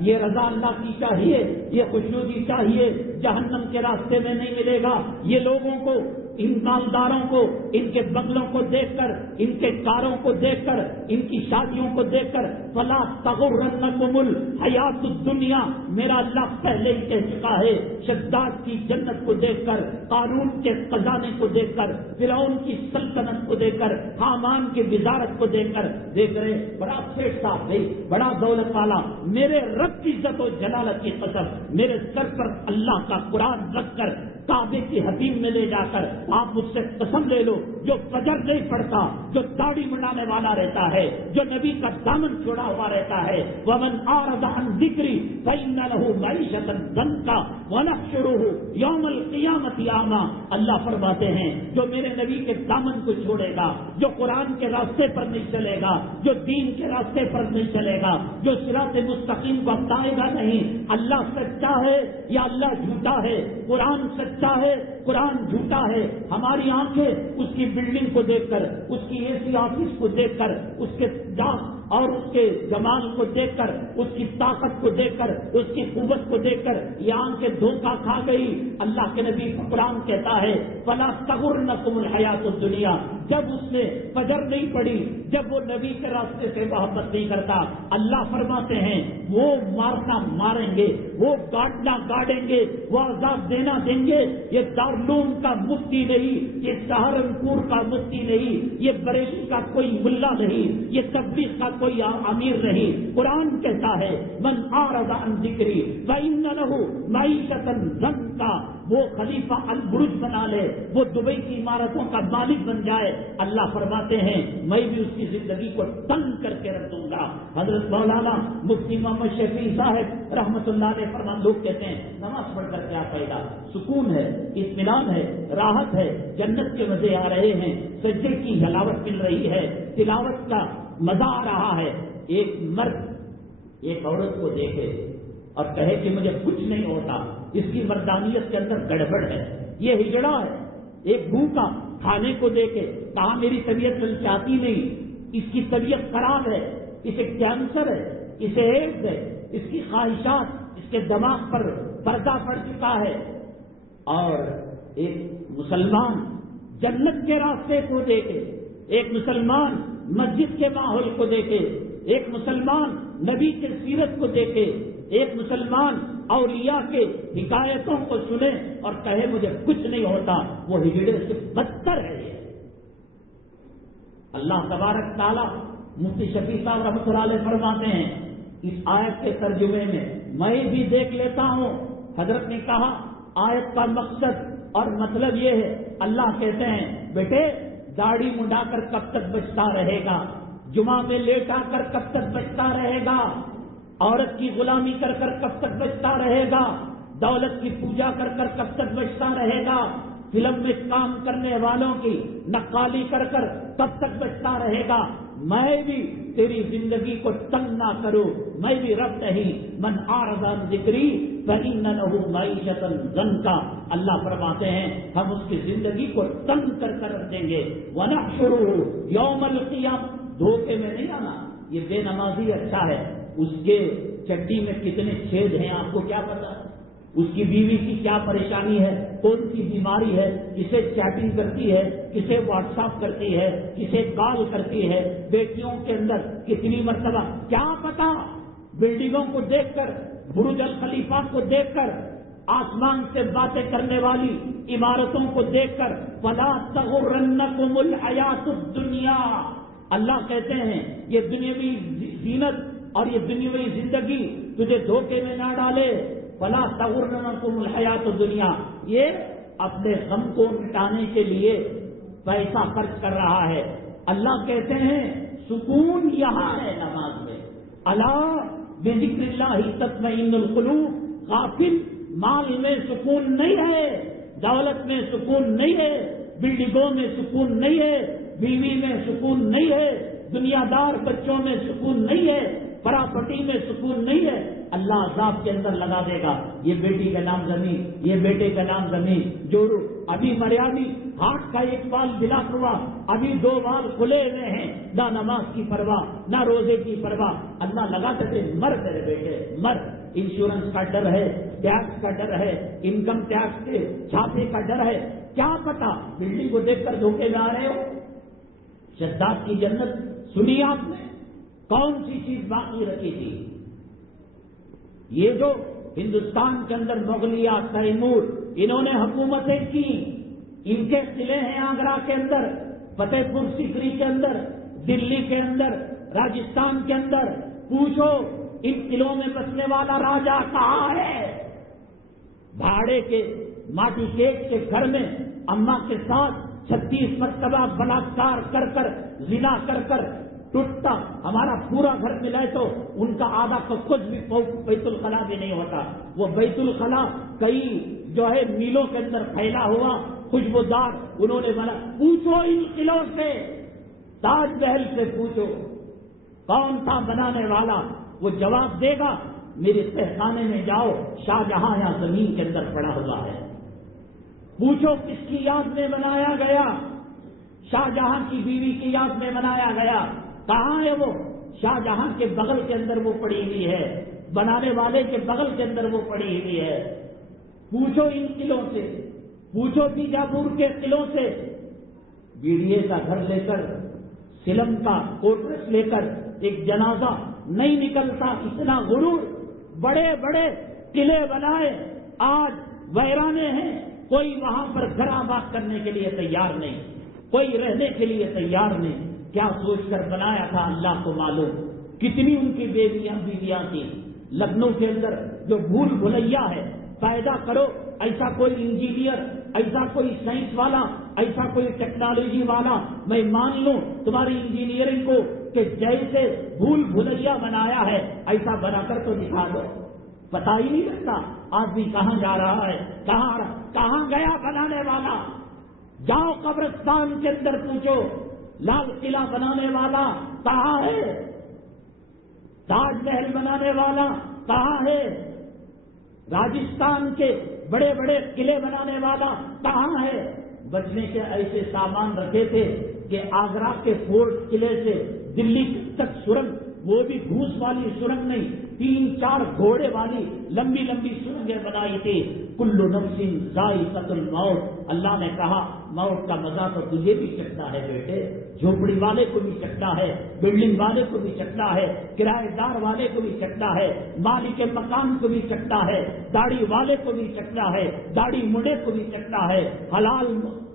یہ رضا اللہ کی چاہیے، یہ خوشنودی چاہیے، جہنم کے راستے میں نہیں ملے گا۔ یہ لوگوں کو، ان مالداروں کو، ان کے بنگلوں کو دیکھ کر، ان کے کاروں کو دیکھ کر، ان کی شادیوں کو دیکھ کر فلا تغرنکم الحیات الدنیا، میرا اللہ پہلے ہی کہہ چکا ہے۔ شداد کی جنت کو دیکھ کر، قارون کے خزانے کو دیکھ کر، فرعون کی سلطنت کو دیکھ کر، حامان کی وزارت کو دیکھ کر دیکھ رہے بڑا سیٹ صاحب بھائی، بڑا دولت والا، میرے رب کی عزت و جلالت کی قسم، میرے سر پر اللہ کا قرآن رکھ کر کعبے کی حتیم میں لے جا کر آپ مجھ سے قسم لے لو، جو فجر نہیں پڑتا، جو داڑھی منڈانے والا رہتا ہے، جو نبی کا دامن چھوڑا ہوا رہتا ہے، ومن اعرض عن ذکری فإن له معیشۃ ضنکا ونحشرہ یوم القیامۃ اعمی۔ اللہ فرماتے ہیں جو میرے نبی کے دامن کو چھوڑے گا، جو قرآن کے راستے پر نہیں چلے گا، جو دین کے راستے پر نہیں چلے گا، جو صراط مستقیم کو اپنائے گا نہیں، اللہ سچا ہے یا اللہ جھوٹا ہے، قرآن سچا ہے، قرآن جھوٹا ہے۔ ہماری آنکھیں اس کی بلڈنگ کو دیکھ کر، اس کی AC آفس کو دیکھ کر، اس کے جاس اور اس کے جمال کو دیکھ کر، اس کی طاقت کو دیکھ کر، اس کی قوت کو دیکھ کر یہ آنکھیں دھوکہ کھا گئی۔ اللہ کے نبی قرآن کہتا ہے فلا تغرنکم الحیات الدنیا، جب اس نے فجر نہیں پڑی، جب وہ نبی کے راستے سے محبت نہیں کرتا، اللہ فرماتے ہیں وہ مارنا ماریں گے، وہ گاڑنا گاڑیں گے، وہ عذاب دینا دیں گے۔ یہ دارالعلوم کا مفتی نہیں، یہ سہارنپور کا مفتی نہیں، یہ بریلی کا کوئی ملا نہیں، یہ تبلیغ کا کوئی امیر نہیں۔ قرآن کہتا ہے من اعرض عن ذکری فإن له معیشۃ ضنکا، وہ خلیفہ البرج بنا لے، وہ دبئی کی عمارتوں کا مالک بن جائے، اللہ فرماتے ہیں میں بھی اس کی زندگی کو تنگ کر کے رکھ دوں گا۔ حضرت مولانا مفتی محمد شفیع صاحب رحمۃ اللہ علیہ فرمان، لوگ کہتے ہیں نماز پڑھ کر کیا فائدہ، سکون ہے، اطمینان ہے، راحت ہے، جنت کے مزے آ رہے ہیں، سجدے کی حلاوت مل رہی ہے، تلاوت کا مزہ آ رہا ہے۔ ایک مرد ایک عورت کو دیکھے اور کہے کہ مجھے کچھ نہیں ہوتا، اس کی مردانیت کے اندر گڑبڑ ہے، یہ ہجڑا ہے۔ ایک بھوکا کھانے کو دیکھے، کہا میری طبیعت چلچاتی نہیں، اس کی طبیعت خراب ہے، اسے کینسر ہے، اسے ایڈز ہے، اس کی خواہشات اس کے دماغ پر پردہ پڑ چکا ہے۔ اور ایک مسلمان جنت کے راستے کو دیکھے، ایک مسلمان مسجد کے ماحول کو دیکھے، ایک مسلمان نبی کے سیرت کو دیکھے، ایک مسلمان اولیاء کے حکایتوں کو سنے اور کہے مجھے کچھ نہیں ہوتا، وہ ہجڑے سے بدتر ہے۔ یہ اللہ تبارک تعالیٰ مفتی شفیع صاحب رحمۃ اللہ علیہ فرماتے ہیں اس آیت کے ترجمے میں بھی دیکھ لیتا ہوں۔ حضرت نے کہا آیت کا مقصد اور مطلب یہ ہے، اللہ کہتے ہیں بیٹے داڑھی منڈا کر کب تک بچتا رہے گا، جمعہ میں لیٹا کر کب تک بچتا رہے گا، عورت کی غلامی کر کر کب تک بچتا رہے گا، دولت کی پوجا کر کر کب تک بچتا رہے گا، فلم میں کام کرنے والوں کی نقالی کر کر کب تک بچتا رہے گا۔ میں بھی تیری زندگی کو تنگ نہ کروں، میں بھی رب نہیں، من اعرض عن ذکری فإن له معیشۃ ضنکا۔ اللہ فرماتے ہیں ہم اس کی زندگی کو تنگ کر کر رکھ دیں گے۔ ونحشره یوم القیامہ، دھوکے میں نہیں آنا، یہ بے نمازی اچھا ہے، اس کے چڈی میں کتنے چھید ہیں آپ کو کیا پتا، اس کی بیوی کی کیا پریشانی ہے، کون سی بیماری ہے، کسے چیٹنگ کرتی ہے، کسے واٹس ایپ کرتی ہے، کسے کال کرتی ہے، بیٹیوں کے اندر کتنی مرتبہ کیا پتا، بلڈنگوں کو دیکھ کر، برج الخلیفہ کو دیکھ کر، آسمان سے باتیں کرنے والی عمارتوں کو دیکھ کر، فلا تغرنکم الحیات الدنیا، اللہ کہتے ہیں یہ دنیاوی زینت اور یہ دنیاوی زندگی تجھے دھوکے میں نہ ڈالے، فلا تغرنکم الحیات الدنیا، یہ اپنے غم کو مٹانے کے لیے پیسہ خرچ کر رہا ہے۔ اللہ کہتے ہیں سکون یہاں ہے نماز میں، الا بذکر اللہ تطمئن القلوب، غافل مال میں سکون نہیں ہے، دولت میں سکون نہیں ہے، بلڈنگوں میں سکون نہیں ہے، بیوی میں سکون نہیں ہے، دنیا دار بچوں میں سکون نہیں ہے، پراپرٹی میں سکون نہیں ہے، اللہ عذاب کے اندر لگا دے گا۔ یہ بیٹی کا نام زمین، یہ بیٹے کا نام زمین، جو ابھی مریادی ہاتھ کا ایک بال بلا ہوا، ابھی 2 بال کھلے ہوئے ہیں، نہ نماز کی پرواہ نہ روزے کی پرواہ، اللہ لگا دے مر تیرے بیٹے مر۔ انشورنس کا ڈر ہے، ٹیکس کا ڈر ہے، انکم ٹیکس کے چھاپے کا ڈر ہے، کیا پتا بلڈنگ کو دیکھ کر دھوکے میں آ رہے ہو۔ شداد کی جنت سنی آپ نے، کون سی چیز باقی رکھی تھی؟ یہ جو ہندوستان کے اندر مغلیہ، تیمور، انہوں نے حکومتیں کی، ان کے قلعے ہیں آگرہ کے اندر، فتح پور سیکری کے اندر، دلی کے اندر، راجستھان کے اندر، پوچھو ان قلعوں میں بسنے والا راجا کہاں ہے؟ بھاڑے کے ماٹی کیٹ کے گھر میں اماں کے ساتھ 36 مرتبہ بلاکار کر کر، زنا کر کر ٹوٹتا ہمارا پورا گھر ملائے تو ان کا آدھا کا کچھ بھی بیت الخلا بھی نہیں ہوتا۔ وہ بیت الخلا کئی جو ہے میلوں کے اندر پھیلا ہوا خوشبودار انہوں نے بنا۔ پوچھو ان قلعوں سے، تاج محل سے پوچھو کون تھا بنانے والا، وہ جواب دے گا میرے تہخانے میں جاؤ، شاہجہاں یہاں زمین کے اندر پڑا ہوا ہے۔ پوچھو کس کی یاد میں بنایا گیا، شاہجہاں کی بیوی کی یاد میں بنایا گیا، کہاں ہے وہ؟ شاہجہاں کے بغل کے اندر وہ پڑی ہوئی ہے، بنانے والے کے بغل کے اندر وہ پڑی ہوئی ہے۔ پوچھو ان قلعوں سے، پوچھو بیجاپور کے قلعوں سے، بیڑیے کا گھر لے کر، سلم کا کوٹرس لے کر ایک جنازہ نہیں نکلتا، اتنا غرور، بڑے بڑے قلعے بنائے، آج ویرانے ہیں، کوئی وہاں پر گھر آباد کرنے کے لیے تیار نہیں، کوئی رہنے کے لیے تیار نہیں۔ کیا سوچ کر بنایا تھا اللہ کو معلوم، کتنی ان کی بیویاں تھیں۔ لکھنؤ کے اندر جو بھول بھلیا ہے، پیدا کرو ایسا کوئی انجینئر، ایسا کوئی سائنس والا، ایسا کوئی ٹیکنالوجی والا، میں مان لوں تمہاری انجینئرنگ کو کہ جیسے بھول بھلیا بنایا ہے ایسا بنا کر تو دکھا دو۔ پتا ہی نہیں لگتا آدمی کہاں جا رہا ہے، کہاں گیا بنانے والا۔ جاؤ قبرستان کے اندر پوچھو لال قلعہ بنانے والا کہاں ہے، تاج محل بنانے والا کہاں ہے، راجستھان کے بڑے بڑے قلعے بنانے والا کہاں ہے۔ بچنے کے ایسے سامان رکھے تھے کہ آگرہ کے فورٹ قلعے سے دلی تک سرنگ وہ بھی گھوس والی سرنگ نہیں، 3-4 گھوڑے والی لمبی لمبی سرنگیں بنائی تھی. کل نفس ذائقۃ الموت، اللہ نے کہا موت کا مزہ تو تجھے بھی چکھنا ہے بیٹے، جھوپڑی والے کو بھی چکھنا ہے، بلڈنگ والے کو بھی چکھنا ہے، کرایہ دار والے کو بھی چکھنا ہے، مالک مکان کو بھی چکھنا ہے، داڑھی والے کو بھی چکھنا ہے، داڑھی مڑے کو بھی چکھنا ہے، حلال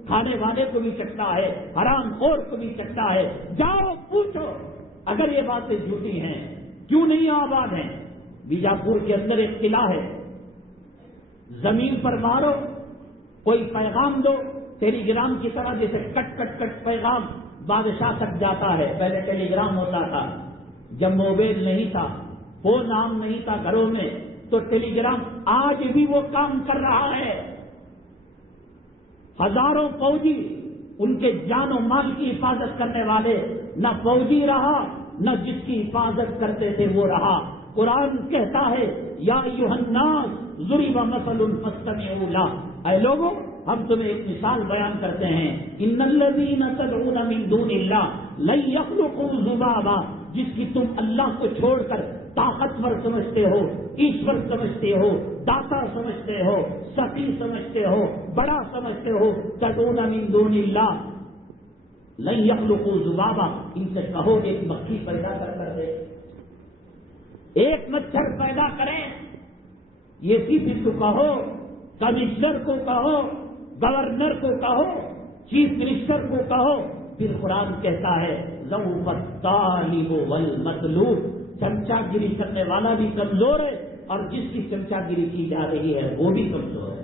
کھانے والے کو بھی چکھنا ہے، حرام خور کو بھی چکھنا ہے. جاؤ پوچھو اگر یہ باتیں جھوٹی ہیں کیوں نہیں آباد ہیں. بیجاپور کے اندر ایک قلعہ ہے، زمین پر مارو کوئی پیغام دو، ٹیلی گرام کی طرح جیسے کٹ کٹ کٹ پیغام بادشاہ تک جاتا ہے. پہلے ٹیلی گرام ہوتا تھا جب موبائل نہیں تھا، فون عام نہیں تھا گھروں میں، تو ٹیلی گرام آج بھی وہ کام کر رہا ہے. ہزاروں فوجی ان کے جان و مال کی حفاظت کرنے والے، نہ فوجی رہا نہ جس کی حفاظت کرتے تھے وہ رہا. قرآن کہتا ہے یا ایھا الناس ضرب مثل فاستمعوا له، اے لوگوں ہم تمہیں ایک مثال بیان کرتے ہیں. ان الذین تدعون من دون اللہ لن یخلقوا ذبابا، جس کی تم اللہ کو چھوڑ کر طاقتور سمجھتے ہو، ایشور سمجھتے ہو، داتا سمجھتے ہو، سخی سمجھتے ہو، بڑا سمجھتے ہو، تدعون من دون اللہ لن یخلقوا ذبابا، ان سے کہو ایک مکھی پیدا کر دے، ایک مچھر پیدا کریں. یہ کسی کو کہو، کمشنر کو کہو، گورنر کو کہو، چیف منسٹر کو کہو. پھر قرآن کہتا ہے ضعف الطالب والمطلوب، چمچا گیری کرنے والا بھی کمزور ہے اور جس کی چمچا گیری کی جا رہی ہے وہ بھی کمزور ہے.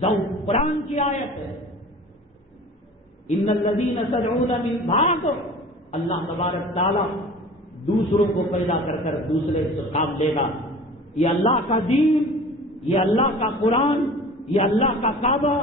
ضعف قرآن کی آیت ہے. ان الذین تدعون من بھاگو، اللہ تبارک تعالی دوسروں کو پیدا کر کر دوسرے سے کام لے گا. یہ اللہ کا دین، یہ اللہ کا قرآن، یہ اللہ کا کعبہ،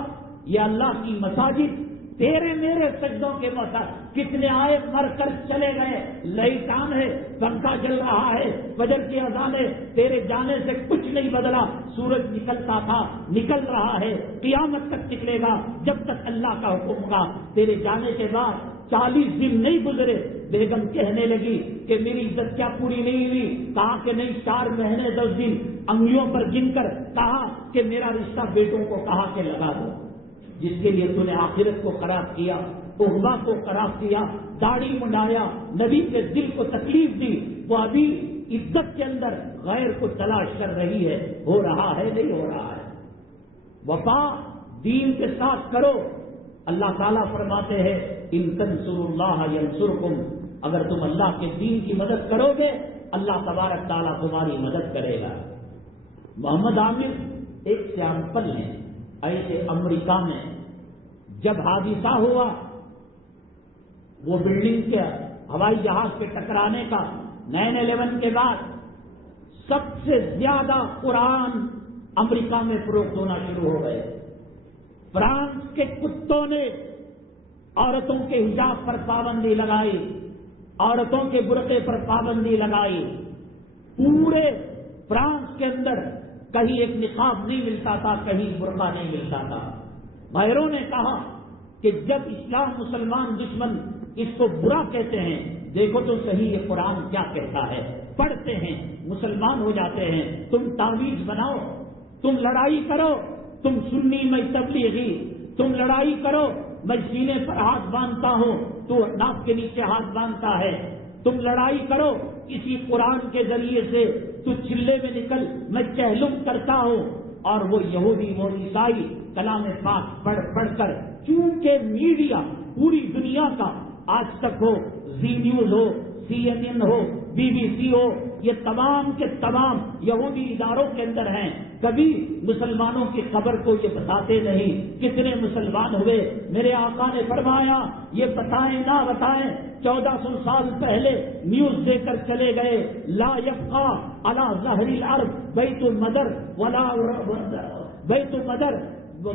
یہ اللہ کی مساجد، تیرے میرے سجدوں کے مساجد. کتنے آئے مر کر چلے گئے، لائٹ آن ہے، پنکھا چل رہا ہے، فجر کی اذان ہے، تیرے جانے سے کچھ نہیں بدلا. سورج نکلتا تھا، نکل رہا ہے، قیامت تک نکلے گا جب تک اللہ کا حکم ہوگا. تیرے جانے کے بعد 40 دن نہیں گزرے، بیگم کہنے لگی کہ میری عزت کیا پوری نہیں ہوئی؟ کہا کہ نہیں، 4 مہینے 10 دن انگلیوں پر گن کر کہا کہ میرا رشتہ بیٹوں کو کہا کہ لگا دو. جس کے لیے تو نے آخرت کو خراب کیا، عقبہ کو خراب کیا، داڑھی منڈایا، نبی کے دل کو تکلیف دی، وہ ابھی عزت کے اندر غیر کو تلاش کر رہی ہے. ہو رہا ہے نہیں ہو رہا ہے؟ وفا دین کے ساتھ کرو. اللہ تعالیٰ فرماتے ہیں ان تنصروا اللہ ینصرکم، اگر تم اللہ کے دین کی مدد کرو گے اللہ تبارک تعالیٰ تمہاری مدد کرے گا. محمد عامر ایک سیامپل ہے. ایسے امریکہ میں جب حادثہ ہوا، وہ بلڈنگ کے ہوائی جہاز کے ٹکرانے کا 9/11 کے بعد سب سے زیادہ قرآن امریکہ میں فروخت ہونا شروع ہو گئے. فرانس کے کتوں نے عورتوں کے حجاب پر پابندی لگائی، عورتوں کے برقعے پر پابندی لگائی. پورے فرانس کے اندر کہیں ایک نقاب نہیں ملتا تھا، کہیں برقع نہیں ملتا تھا. ماہروں نے کہا کہ جب اسلام مسلمان دشمن اس کو برا کہتے ہیں، دیکھو تو صحیح یہ قرآن کیا کہتا ہے. پڑھتے ہیں، مسلمان ہو جاتے ہیں. تم تعویذ بناؤ، تم لڑائی کرو، تم سنی میں تبلیغی، تم لڑائی کرو، میں سینے پر ہاتھ باندھتا ہوں، تو ناک کے نیچے ہاتھ باندھتا ہے. تم لڑائی کرو اسی قرآن کے ذریعے سے، تو چلے میں نکل، میں چہلم کرتا ہوں. اور وہ یہودی وہ عیسائی کلام پاک پڑھ پڑھ کر، چونکہ میڈیا پوری دنیا کا آج تک ہو، زی نیوز ہو، CNN ہو، BBC ہو، یہ تمام کے تمام یہودی اداروں کے اندر ہیں. کبھی مسلمانوں کی خبر کو یہ بتاتے نہیں کتنے مسلمان ہوئے. میرے آقا نے فرمایا یہ بتائیں نہ بتائیں، 1400 سال پہلے نیوز دے کر چلے گئے، لا یبقى علی ظہر الارض بیت المدر ولا بیت المدر،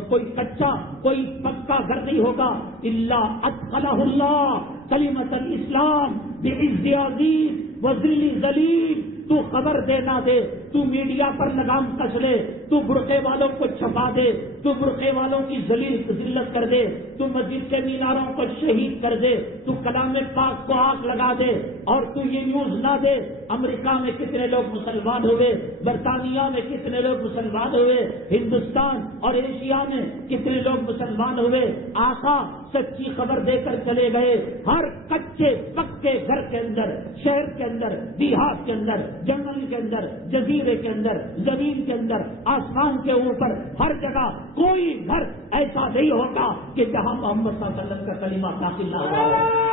کوئی کچا کوئی پکا گھر نہیں ہوگا الا ادخلہ اللہ کلمۃ الاسلام بعز عزیز وذل ذلیل. تو خبر دے نہ دے، تو میڈیا پر لگام کس لے، تو برقعے والوں کو چھپا دے، تو برقعے والوں کی ذلت کر دے، تو مسجد کے میناروں کو شہید کر دے، تو کلام پاک کو آگ لگا دے، اور تو یہ نیوز نہ دے امریکہ میں کتنے لوگ مسلمان ہوئے، برطانیہ میں کتنے لوگ مسلمان ہوئے، ہندوستان اور ایشیا میں کتنے لوگ مسلمان ہوئے۔ آقا سچی خبر دے کر چلے گئے، ہر کچے پکے گھر کے اندر، شہر کے اندر، دیہات کے اندر، جنگل کے اندر، جزیرے کے اندر، زمین کے اندر، آسمان کے اوپر، ہر جگہ کوئی گھر ایسا نہیں ہوگا کہ جہاں محمد صلی اللہ علیہ وسلم کا کلمہ داخل نہ ہوا۔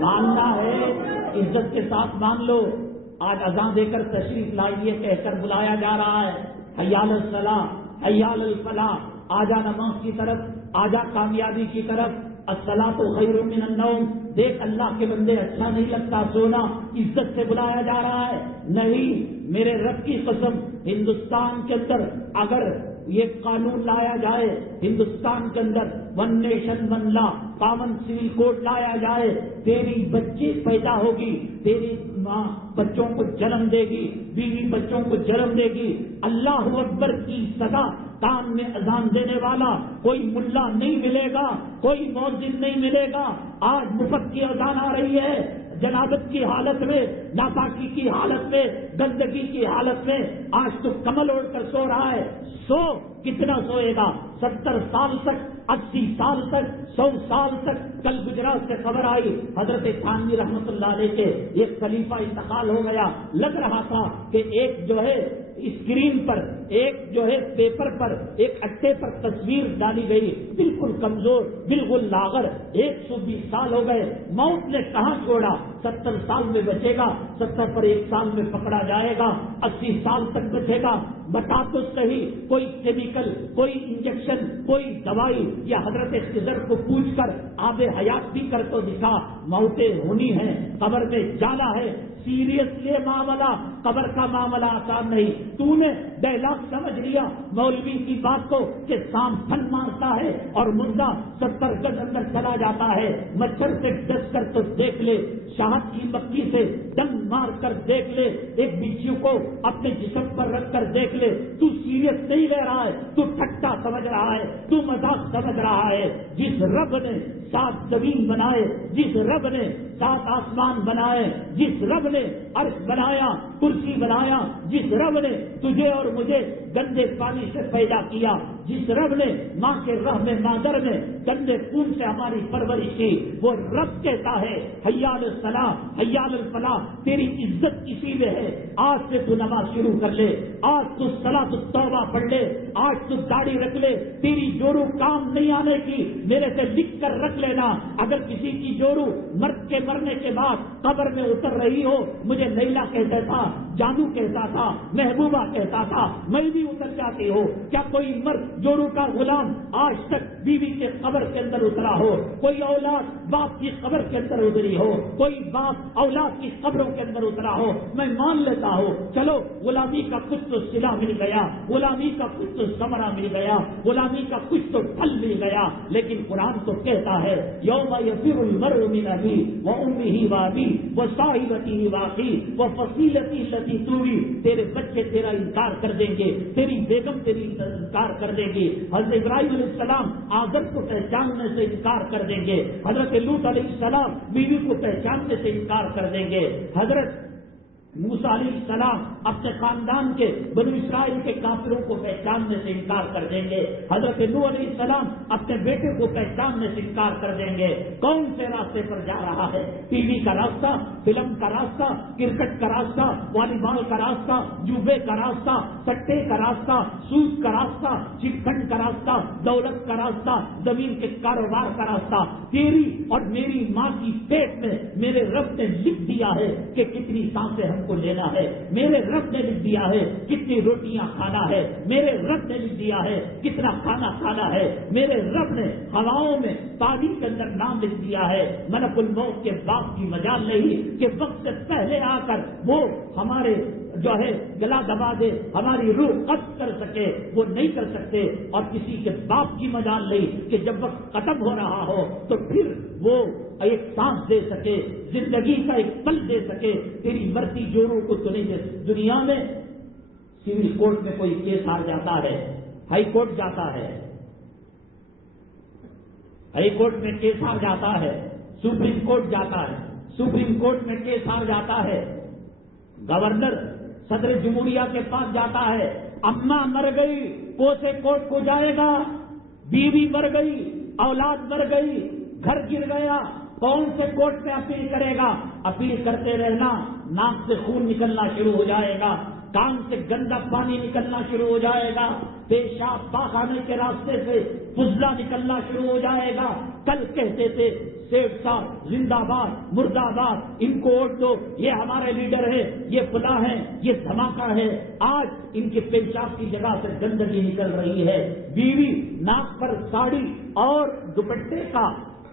ماننا ہے عزت کے ساتھ مان لو۔ آج اذان دے کر تشریف لائیے کہہ کر بلایا جا رہا ہے، حی علی الصلاۃ، حی علی الفلاح، آجا نماز کی طرف، آجا کامیابی کی طرف، الصلاۃ خیر من النوم۔ دیکھ اللہ کے بندے اچھا نہیں لگتا سونا، عزت سے بلایا جا رہا ہے۔ نہیں، میرے رب کی قسم، ہندوستان کے اندر اگر یہ قانون لایا جائے، ہندوستان کے اندر ون نیشن ون لا، کامن سول کوڈ لایا جائے، تیری بچی پیدا ہوگی، تیری ماں بچوں کو جنم دے گی، بیوی بچوں کو جنم دے گی، اللہ اکبر کی صدا کان میں اذان دینے والا کوئی ملا نہیں ملے گا، کوئی مؤذن نہیں ملے گا۔ آج مفت کی اذان آ رہی ہے، جنابت کی حالت میں، ناپاکی کی حالت میں، گندگی کی حالت میں، آج تو کمل اوڑھ کر سو رہا ہے۔ سو کتنا سوئے گا؟ 70 سال تک، 80 سال تک، 100 سال تک۔ کل گجرات سے خبر آئی، حضرت تھانوی رحمت اللہ علیہ کے ایک خلیفہ انتقال ہو گیا۔ لگ رہا تھا کہ ایک جو ہے اسکرین پر، ایک جو ہے پیپر پر، ایک اٹے پر تصویر ڈالی گئی، بالکل کمزور، بالکل لاغر، 120 سال ہو گئے۔ موت نے کہاں چھوڑا؟ 70 سال میں بچے گا، 70 پر 1 سال میں پکڑا جائے گا، 80 سال تک بچے گا۔ بتا تو صحیح، کوئی کیمیکل، کوئی انجیکشن، کوئی دوائی، یا حضرت خضر کو پوچھ کر آب حیات بھی کر تو دکھا۔ موتیں ہونی ہیں، قبر میں جانا ہے، سیریس یہ معاملہ، قبر کا معاملہ آسان نہیں۔ تو نے ڈائلاگ سمجھ لیا مولوی کی بات کو کہ سانپ پھن مارتا ہے اور مردہ 70 گز اندر چلا جاتا ہے۔ مچھر سے ڈس کر تو دیکھ لے، شہد کی مکھی سے دم مار کر دیکھ لے، ایک بچھو کو اپنے جسم پر رکھ کر دیکھ لے۔ تو سیریس نہیں لے رہا ہے، تو ٹھٹا سمجھ رہا ہے، تو مذاق سمجھ رہا ہے۔ جس رب نے 7 زمین بنائے، جس رب نے 7 آسمان بنائے، جس رب نے عرش بنایا، کرسی بنایا، جس رب نے تجھے اور مجھے گندے پانی سے پیدا کیا، جس رب نے ماں کے رحم مادر میں گندے خون سے ہماری پرورش کی، وہ رب کہتا ہے حی علی الصلاۃ، حی علی الفلاح۔ تیری عزت اسی میں ہے۔ آج سے تو نماز شروع کر لے، آج تو صلاۃ التوبہ پڑھ لے، آج تو داڑھی رکھ لے۔ تیری جورو کام نہیں آنے کی، میرے سے لکھ کر رکھ لینا۔ اگر کسی کی جورو مرد کے مرنے کے بعد قبر میں اتر رہی ہو، مجھے لیلا کہتا تھا، جادو کہتا تھا، محبوبہ کہتا تھا، میں بھی اتر جاتی ہو۔ کیا کوئی مرد جورو کا غلام آج تک بیوی کے قبر کے اندر اترا ہو؟ کوئی اولاد باپ کی قبر کے اندر اتری ہو؟ کوئی باپ اولاد کی قبروں کے اندر اترا ہو؟ میں مان لیتا ہوں، چلو غلامی کا کچھ تو صلہ مل گیا، غلامی کا کچھ تو ثمرہ مل گیا، غلامی کا کچھ تو پھل مل گیا، لیکن قرآن تو کہتا ہے یوم یفر المرء من اخیہ وامہ وابیہ وصاحبتہ واخیہ وفصیلتہ التی تؤویہ۔ تیرے بچے تیرا انکار کر دیں گے، تیری بیگم تیری انکار کر دیں گے، حضرت ابراہیم علیہ السلام آدم کو پہچاننے سے انکار کر دیں گے، حضرت لوط علیہ السلام بیوی کو پہچاننے سے انکار کر دیں گے، حضرت موسیٰ علیہ السلام اپنے خاندان کے بنو اسرائیل کے کافروں کو پہچاننے سے انکار کر دیں گے، حضرت نوح علیہ السلام اپنے بیٹے کو پہچاننے سے انکار کر دیں گے۔ کون سے راستے پر جا رہا ہے؟ ٹی وی کا راستہ، فلم کا راستہ، کرکٹ کا راستہ، والی بال کا راستہ، جوبے کا راستہ، سٹے کا راستہ، سود کا راستہ، چٹ فنڈ کا راستہ، دولت کا راستہ، زمین کے کاروبار کا راستہ۔ تیری اور میری ماں کی پیٹ میں میرے رب نے لکھ دیا ہے کہ کتنی سانسیں ہم کو لینا ہے، میرے رب نے لکھ دیا ہے کتنی روٹیاں کھانا ہے، میرے رب نے لکھ دیا ہے کتنا کھانا کھانا ہے، میرے رب نے ہواؤں میں پانی کے اندر نام لکھ دیا ہے۔ ملک الموت کے باپ کی مجال نہیں کہ وقت سے پہلے آ کر وہ ہمارے جو ہے گلا دبا دے، ہماری روح قبض کر سکے، وہ نہیں کر سکتے۔ اور کسی کے باپ کی مجال نہیں کہ جب وقت ختم ہو رہا ہو تو پھر وہ ایک سانس دے سکے، زندگی کا ایک پل دے سکے، تیری مرتی جوڑوں کو تو نہیں دے سکے۔ دنیا میں سول کورٹ میں کوئی کیس ہار جاتا ہے، ہائی کورٹ جاتا ہے، ہائی کورٹ میں کیس ہار جاتا ہے، سپریم کورٹ جاتا ہے، سپریم کورٹ میں کیس ہار جاتا ہے، گورنر صدر جمہوریہ کے پاس جاتا ہے، اماں مر گئی کوسے کورٹ کو جائے گا، بیوی مر گئی، اولاد مر گئی، گھر گر گیا، کون سے کورٹ میں اپیل کرے گا؟ اپیل کرتے رہنا، ناک سے خون نکلنا شروع ہو جائے گا، کان سے گندا پانی نکلنا شروع ہو جائے گا، پیشاب پاخانے کے راستے سے فضلہ نکلنا شروع ہو جائے گا۔ کل کہتے تھے سیٹھ صاحب زندہ باد مردہ آباد، ان کو ووٹ دو، یہ ہمارے لیڈر ہے، یہ فلاں ہے، یہ دھماکہ ہے۔ آج ان کے پیشاب کی جگہ سے گندگی نکل رہی ہے۔ بیوی ناک پر ساڑی اور دوپٹے کا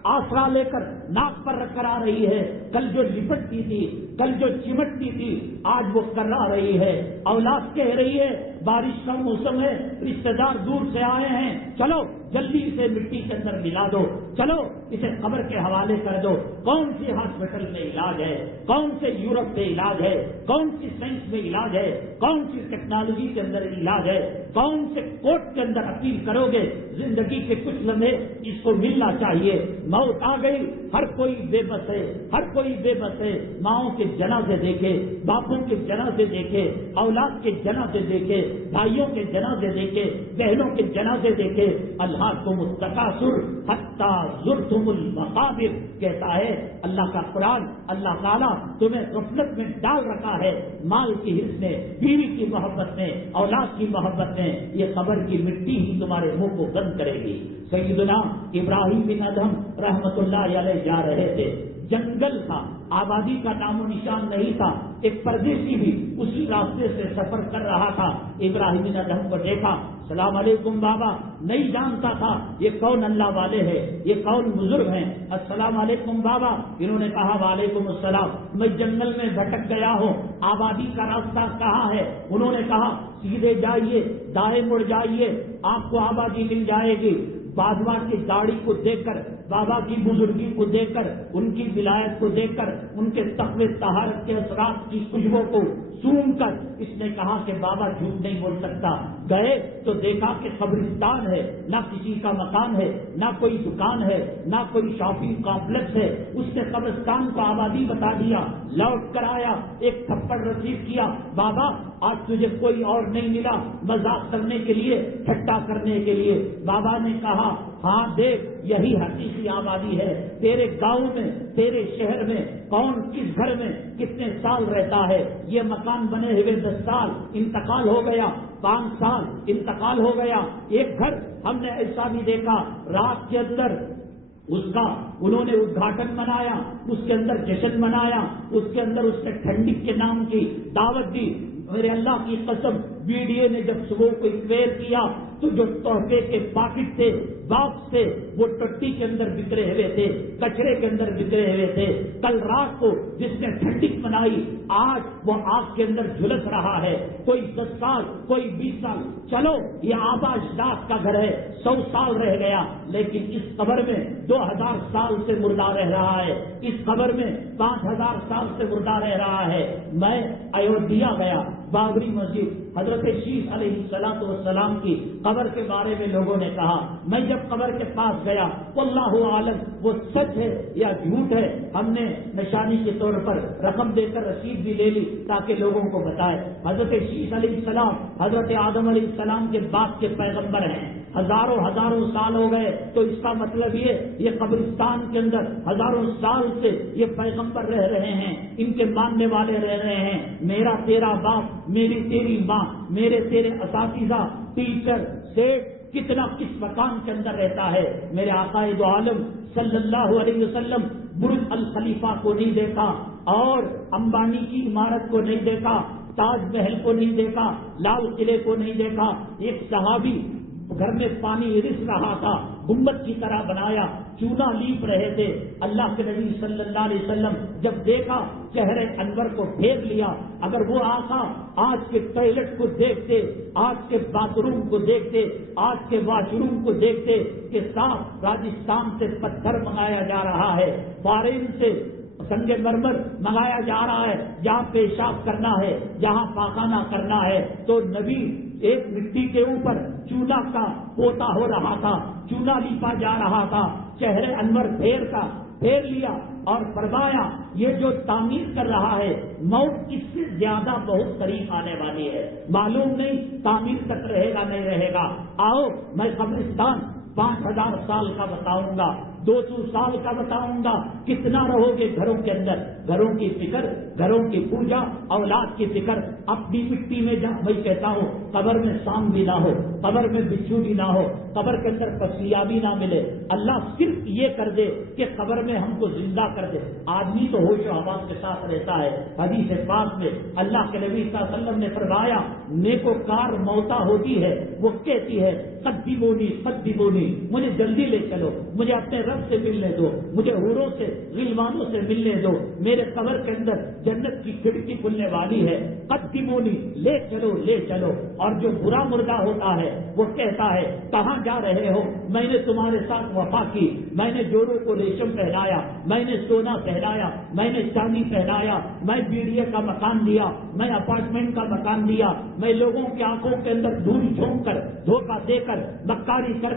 آسرا لے کر ناک پر رکھ کر آ رہی ہے، کل جو لپٹتی تھی، کل جو چمٹتی تھی، آج وہ کرا رہی ہے۔ اولاد کہہ رہی ہے بارش کا موسم ہے، رشتے دار دور سے آئے ہیں، چلو جلدی اسے مٹی کے اندر ملا دو، چلو اسے قبر کے حوالے کر دو۔ کون سی ہاسپٹل میں علاج ہے، کون سے یورپ میں علاج ہے، کون سی سائنس میں علاج ہے، کون سی ٹیکنالوجی کے اندر علاج ہے، کون سے کورٹ کے اندر اپیل کرو گے؟ زندگی کے کچھ لمحے اس کو ملنا چاہیے۔ موت آ گئی، ہر کوئی بے بس ہے، ہر کوئی بے بس ہے۔ ماؤں کے جنازے دیکھے، باپوں کے جنازے دیکھے، اولاد کے جنازے دیکھے، بھائیوں کے جنازے دیکھے، بہنوں کے جنازے دیکھے۔ اللہ تم التکاثر حتی زرتم المقابر کہتا ہے اللہ کا قرآن۔ اللہ تعالیٰ تمہیں غفلت میں ڈال رکھا ہے، مال کی حرص میں، بیوی کی محبت میں، اولاد کی محبت میں۔ یہ قبر کی مٹی ہی تمہارے منہ کو بند کرے گی۔ سیدنا ابراہیم بن ادہم رحمت اللہ علیہ جا رہے تھے، جنگل تھا، آبادی کا نام و نشان نہیں تھا، ایک پردیسی بھی اسی راستے سے سفر کر رہا تھا۔ ابراہیم بن ادہم کو دیکھا، السلام علیکم بابا، نہیں جانتا تھا یہ کون اللہ والے ہیں، یہ کون بزرگ ہیں۔ السلام علیکم بابا، انہوں نے کہا وعلیکم السلام، میں جنگل میں بھٹک گیا ہوں، آبادی کا راستہ کہاں ہے؟ انہوں نے کہا سیدھے جائیے، دائیں مڑ جائیے، آپ کو آبادی مل جائے گی۔ بادوا کی داڑھی کو دیکھ کر، بابا کی بزرگی کو دیکھ کر، ان کی ولایت کو دیکھ کر، ان کے تقوی طہارت کے اثرات کی خوشبو کو سونگھ کر اس نے کہا کہ بابا جھوٹ نہیں بول سکتا۔ گئے تو دیکھا کہ قبرستان ہے، نہ کسی کا مکان ہے، نہ کوئی دکان ہے، نہ کوئی شاپنگ کمپلیکس ہے۔ اس نے قبرستان کو آبادی بتا دیا، لوٹ کر آیا، ایک تھپڑ رسیو کیا، بابا آج تجھے کوئی اور نہیں ملا، مذاق کرنے کے لیے، ٹھٹا کرنے کے لیے۔ بابا نے کہا ہاں دیکھ، یہی حقیقی آبادی ہے۔ تیرے گاؤں میں، تیرے شہر میں کون کس گھر میں کتنے سال رہتا ہے؟ یہ مکان بنے ہوئے 10 سال انتقال ہو گیا، 5 سال انتقال ہو گیا۔ ایک گھر ہم نے ایسا بھی دیکھا، رات کے اندر اس کا انہوں نے ادگھاٹن منایا، اس کے اندر جشن منایا، اس کے اندر اس نے ٹھنڈک کے نام کی دعوت دی۔ میرے اللہ کی قسم، بیڈیے نے جب صبح کو انکوائر کیا تو جو تحفے کے پاکٹ تھے باکس سے وہ ٹٹی کے اندر بکھرے ہوئے تھے، کچرے کے اندر بکھرے ہوئے تھے۔ کل رات کو جس نے ٹھنڈک منائی آج وہ آگ کے اندر جھلس رہا ہے۔ کوئی 10 سال، کوئی 20 سال، چلو یہ آبا اجداد کا گھر ہے، 100 سال رہ گیا، لیکن اس قبر میں 2000 سال سے مردہ رہ رہا ہے، اس قبر میں 5000 سال سے مردہ رہ رہا ہے۔ میں ایودھیا گیا، بابری مسجد، حضرت شیش علیہ السلام کی قبر کے بارے میں لوگوں نے کہا۔ میں جب قبر کے پاس گیا، واللہ عالم وہ سچ ہے یا جھوٹ ہے، ہم نے نشانی کے طور پر رقم دے کر رسید بھی لے لی تاکہ لوگوں کو بتائے۔ حضرت شیش علیہ السلام حضرت آدم علیہ السلام کے بعد کے پیغمبر ہیں، ہزاروں سال ہو گئے، تو اس کا مطلب یہ قبرستان کے اندر ہزاروں سال سے یہ پیغمبر رہ رہے ہیں، ان کے ماننے والے رہ رہے ہیں۔ میرا تیرا باپ، میری تیری ماں، میرے تیرے اساتذہ، ٹیچر، سیٹ کتنا کس مکان کے اندر رہتا ہے۔ میرے آقا دو عالم صلی اللہ علیہ وسلم برج الخلیفہ کو نہیں دیکھا، اور امبانی کی عمارت کو نہیں دیکھا، تاج محل کو نہیں دیکھا، لال قلعے کو نہیں دیکھا۔ ایک صحابی گھر میں پانی رس رہا تھا، گنبد کی طرح بنایا، چونا لیپ رہے تھے. اللہ کے نبی صلی اللہ علیہ وسلم جب دیکھا چہرے انور کو پھیر لیا. اگر وہ آقا آج کے ٹوائلٹ کو دیکھتے, آج کے باتھ روم کو دیکھتے, آج کے واش روم کو دیکھتے کہ صاف راجستھان سے پتھر منگایا جا رہا ہے, فارن سے سنگ مرمر منگایا جا رہا ہے, جہاں پیشاب کرنا ہے, جہاں پاخانہ کرنا ہے, تو نبی ایک مٹی کے اوپر چونا کا پوتا ہو رہا تھا, چونا لیپا جا رہا تھا, چہرے انور پھیر لیا اور فرمایا یہ جو تعمیر کر رہا ہے موت اس سے زیادہ بہت قریب آنے والی ہے, معلوم نہیں تعمیر تک رہے گا نہیں رہے گا. آؤ میں قبرستان 5000 سال کا بتاؤں گا, 200 سال کا بتاؤں گا, کتنا رہو گے گھروں کے اندر. گھروں کی فکر, گھروں کی پوجا, اولاد کی فکر, اپنی مٹی میں جا. میں کہتا ہوں قبر میں سانپ بھی نہ ہو, قبر میں بچھو بھی نہ ہو, قبر کے اندر پسیا بھی نہ ملے. اللہ صرف یہ کر دے کہ قبر میں ہم کو زندہ کر دے. آدمی تو ہوش و حواس کے ساتھ رہتا ہے. حدیث پاک میں اللہ کے نبی صلی اللہ علیہ وسلم نے فرمایا نیکوکار موتا ہوتی ہے, وہ کہتی ہے قدمونی, مجھے جلدی لے چلو, مجھے اپنے رب سے ملنے دو, مجھے حوروں سے غلمانوں سے ملنے دو, میرے قبر کے اندر جنت کی کھڑکی کھلنے والی ہے, قدمونی, لے چلو. اور جو برا مردہ ہوتا ہے وہ کہتا ہے کہاں جا رہے ہو, میں نے تمہارے ساتھ وفا کی, میں نے جوڑوں کو ریشم پہنایا, میں نے سونا پہنایا, میں نے چاندی پہنایا, میں بیڑیے کا مکان دیا, میں اپارٹمنٹ کا مکان دیا, میں لوگوں کی آنکھوں کے اندر دھول جھونک کر, دھوکہ دے کر, مکاری کر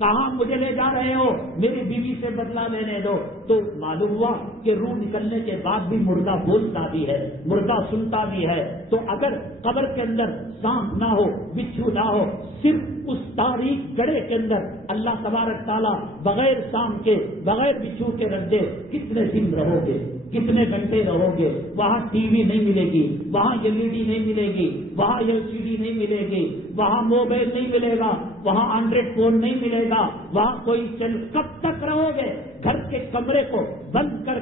کہاں مجھے لے جا رہے ہو, میری بیوی سے بدلہ لینے دو. تو معلوم ہوا کہ روح نکلنے کے بعد بھی مردہ بولتا بھی ہے, مردہ سنتا بھی ہے. تو اگر قبر کے اندر سانپ نہ ہو, بچھو نہ ہو, صرف اس تاریخ گڑھے کے اندر اللہ تبارک تعالیٰ بغیر سانپ کے, بغیر بچھو کے رکھ دے, کتنے دن رہو گے, کتنے گھنٹے رہو گے. وہاں ٹی وی نہیں ملے گی, وہاں LED نہیں ملے گی, وہاں LCD نہیں ملے گی, وہاں موبائل نہیں ملے گا, وہاں اینڈرائڈ فون نہیں ملے گا, وہاں کوئی کب تک رہو گے. گھر کے کمرے کو بند کر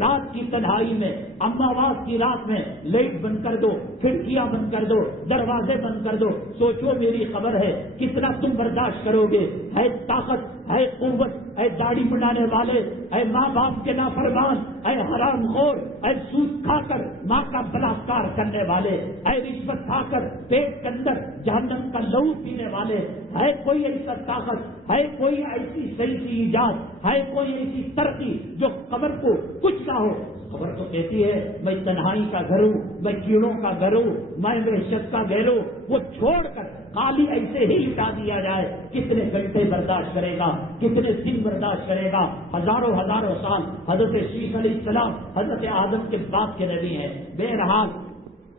رات کی تنہائی میں, اماواس کی رات میں لائٹ بند کر دو, کھڑکیاں بند کر دو, دروازے بند کر دو. سوچو میری خبر ہے کتنا تم برداشت کرو گے. ہے طاقت, ہے قوت, اے داڑھی بنانے والے, اے ماں باپ کے نافرمان, اے حرام خور, اے سود کھا کر ماں کا بلاکار کرنے والے, اے رشوت کھا کر پیٹ کے اندر جہنم کا لہو پینے والے, ہے کوئی ایسا طاقت, ہے کوئی ایسی صحیح سی ایجاد, ہے کوئی ایسی ترقی جو قبر کو کچھ نہ ہو. خبر تو کہتی ہے میں تنہائی کا گھر ہوں, میں کیڑوں کا گھر ہوں, میں وحشت کا گھر ہوں. وہ چھوڑ کر خالی ایسے ہی لٹا دیا جائے, کتنے گھنٹے برداشت کرے گا, کتنے دن برداشت کرے گا. ہزاروں سال حضرت شیخ علیہ السلام حضرت آدم کے بعد کے نبی ہیں. بہرحال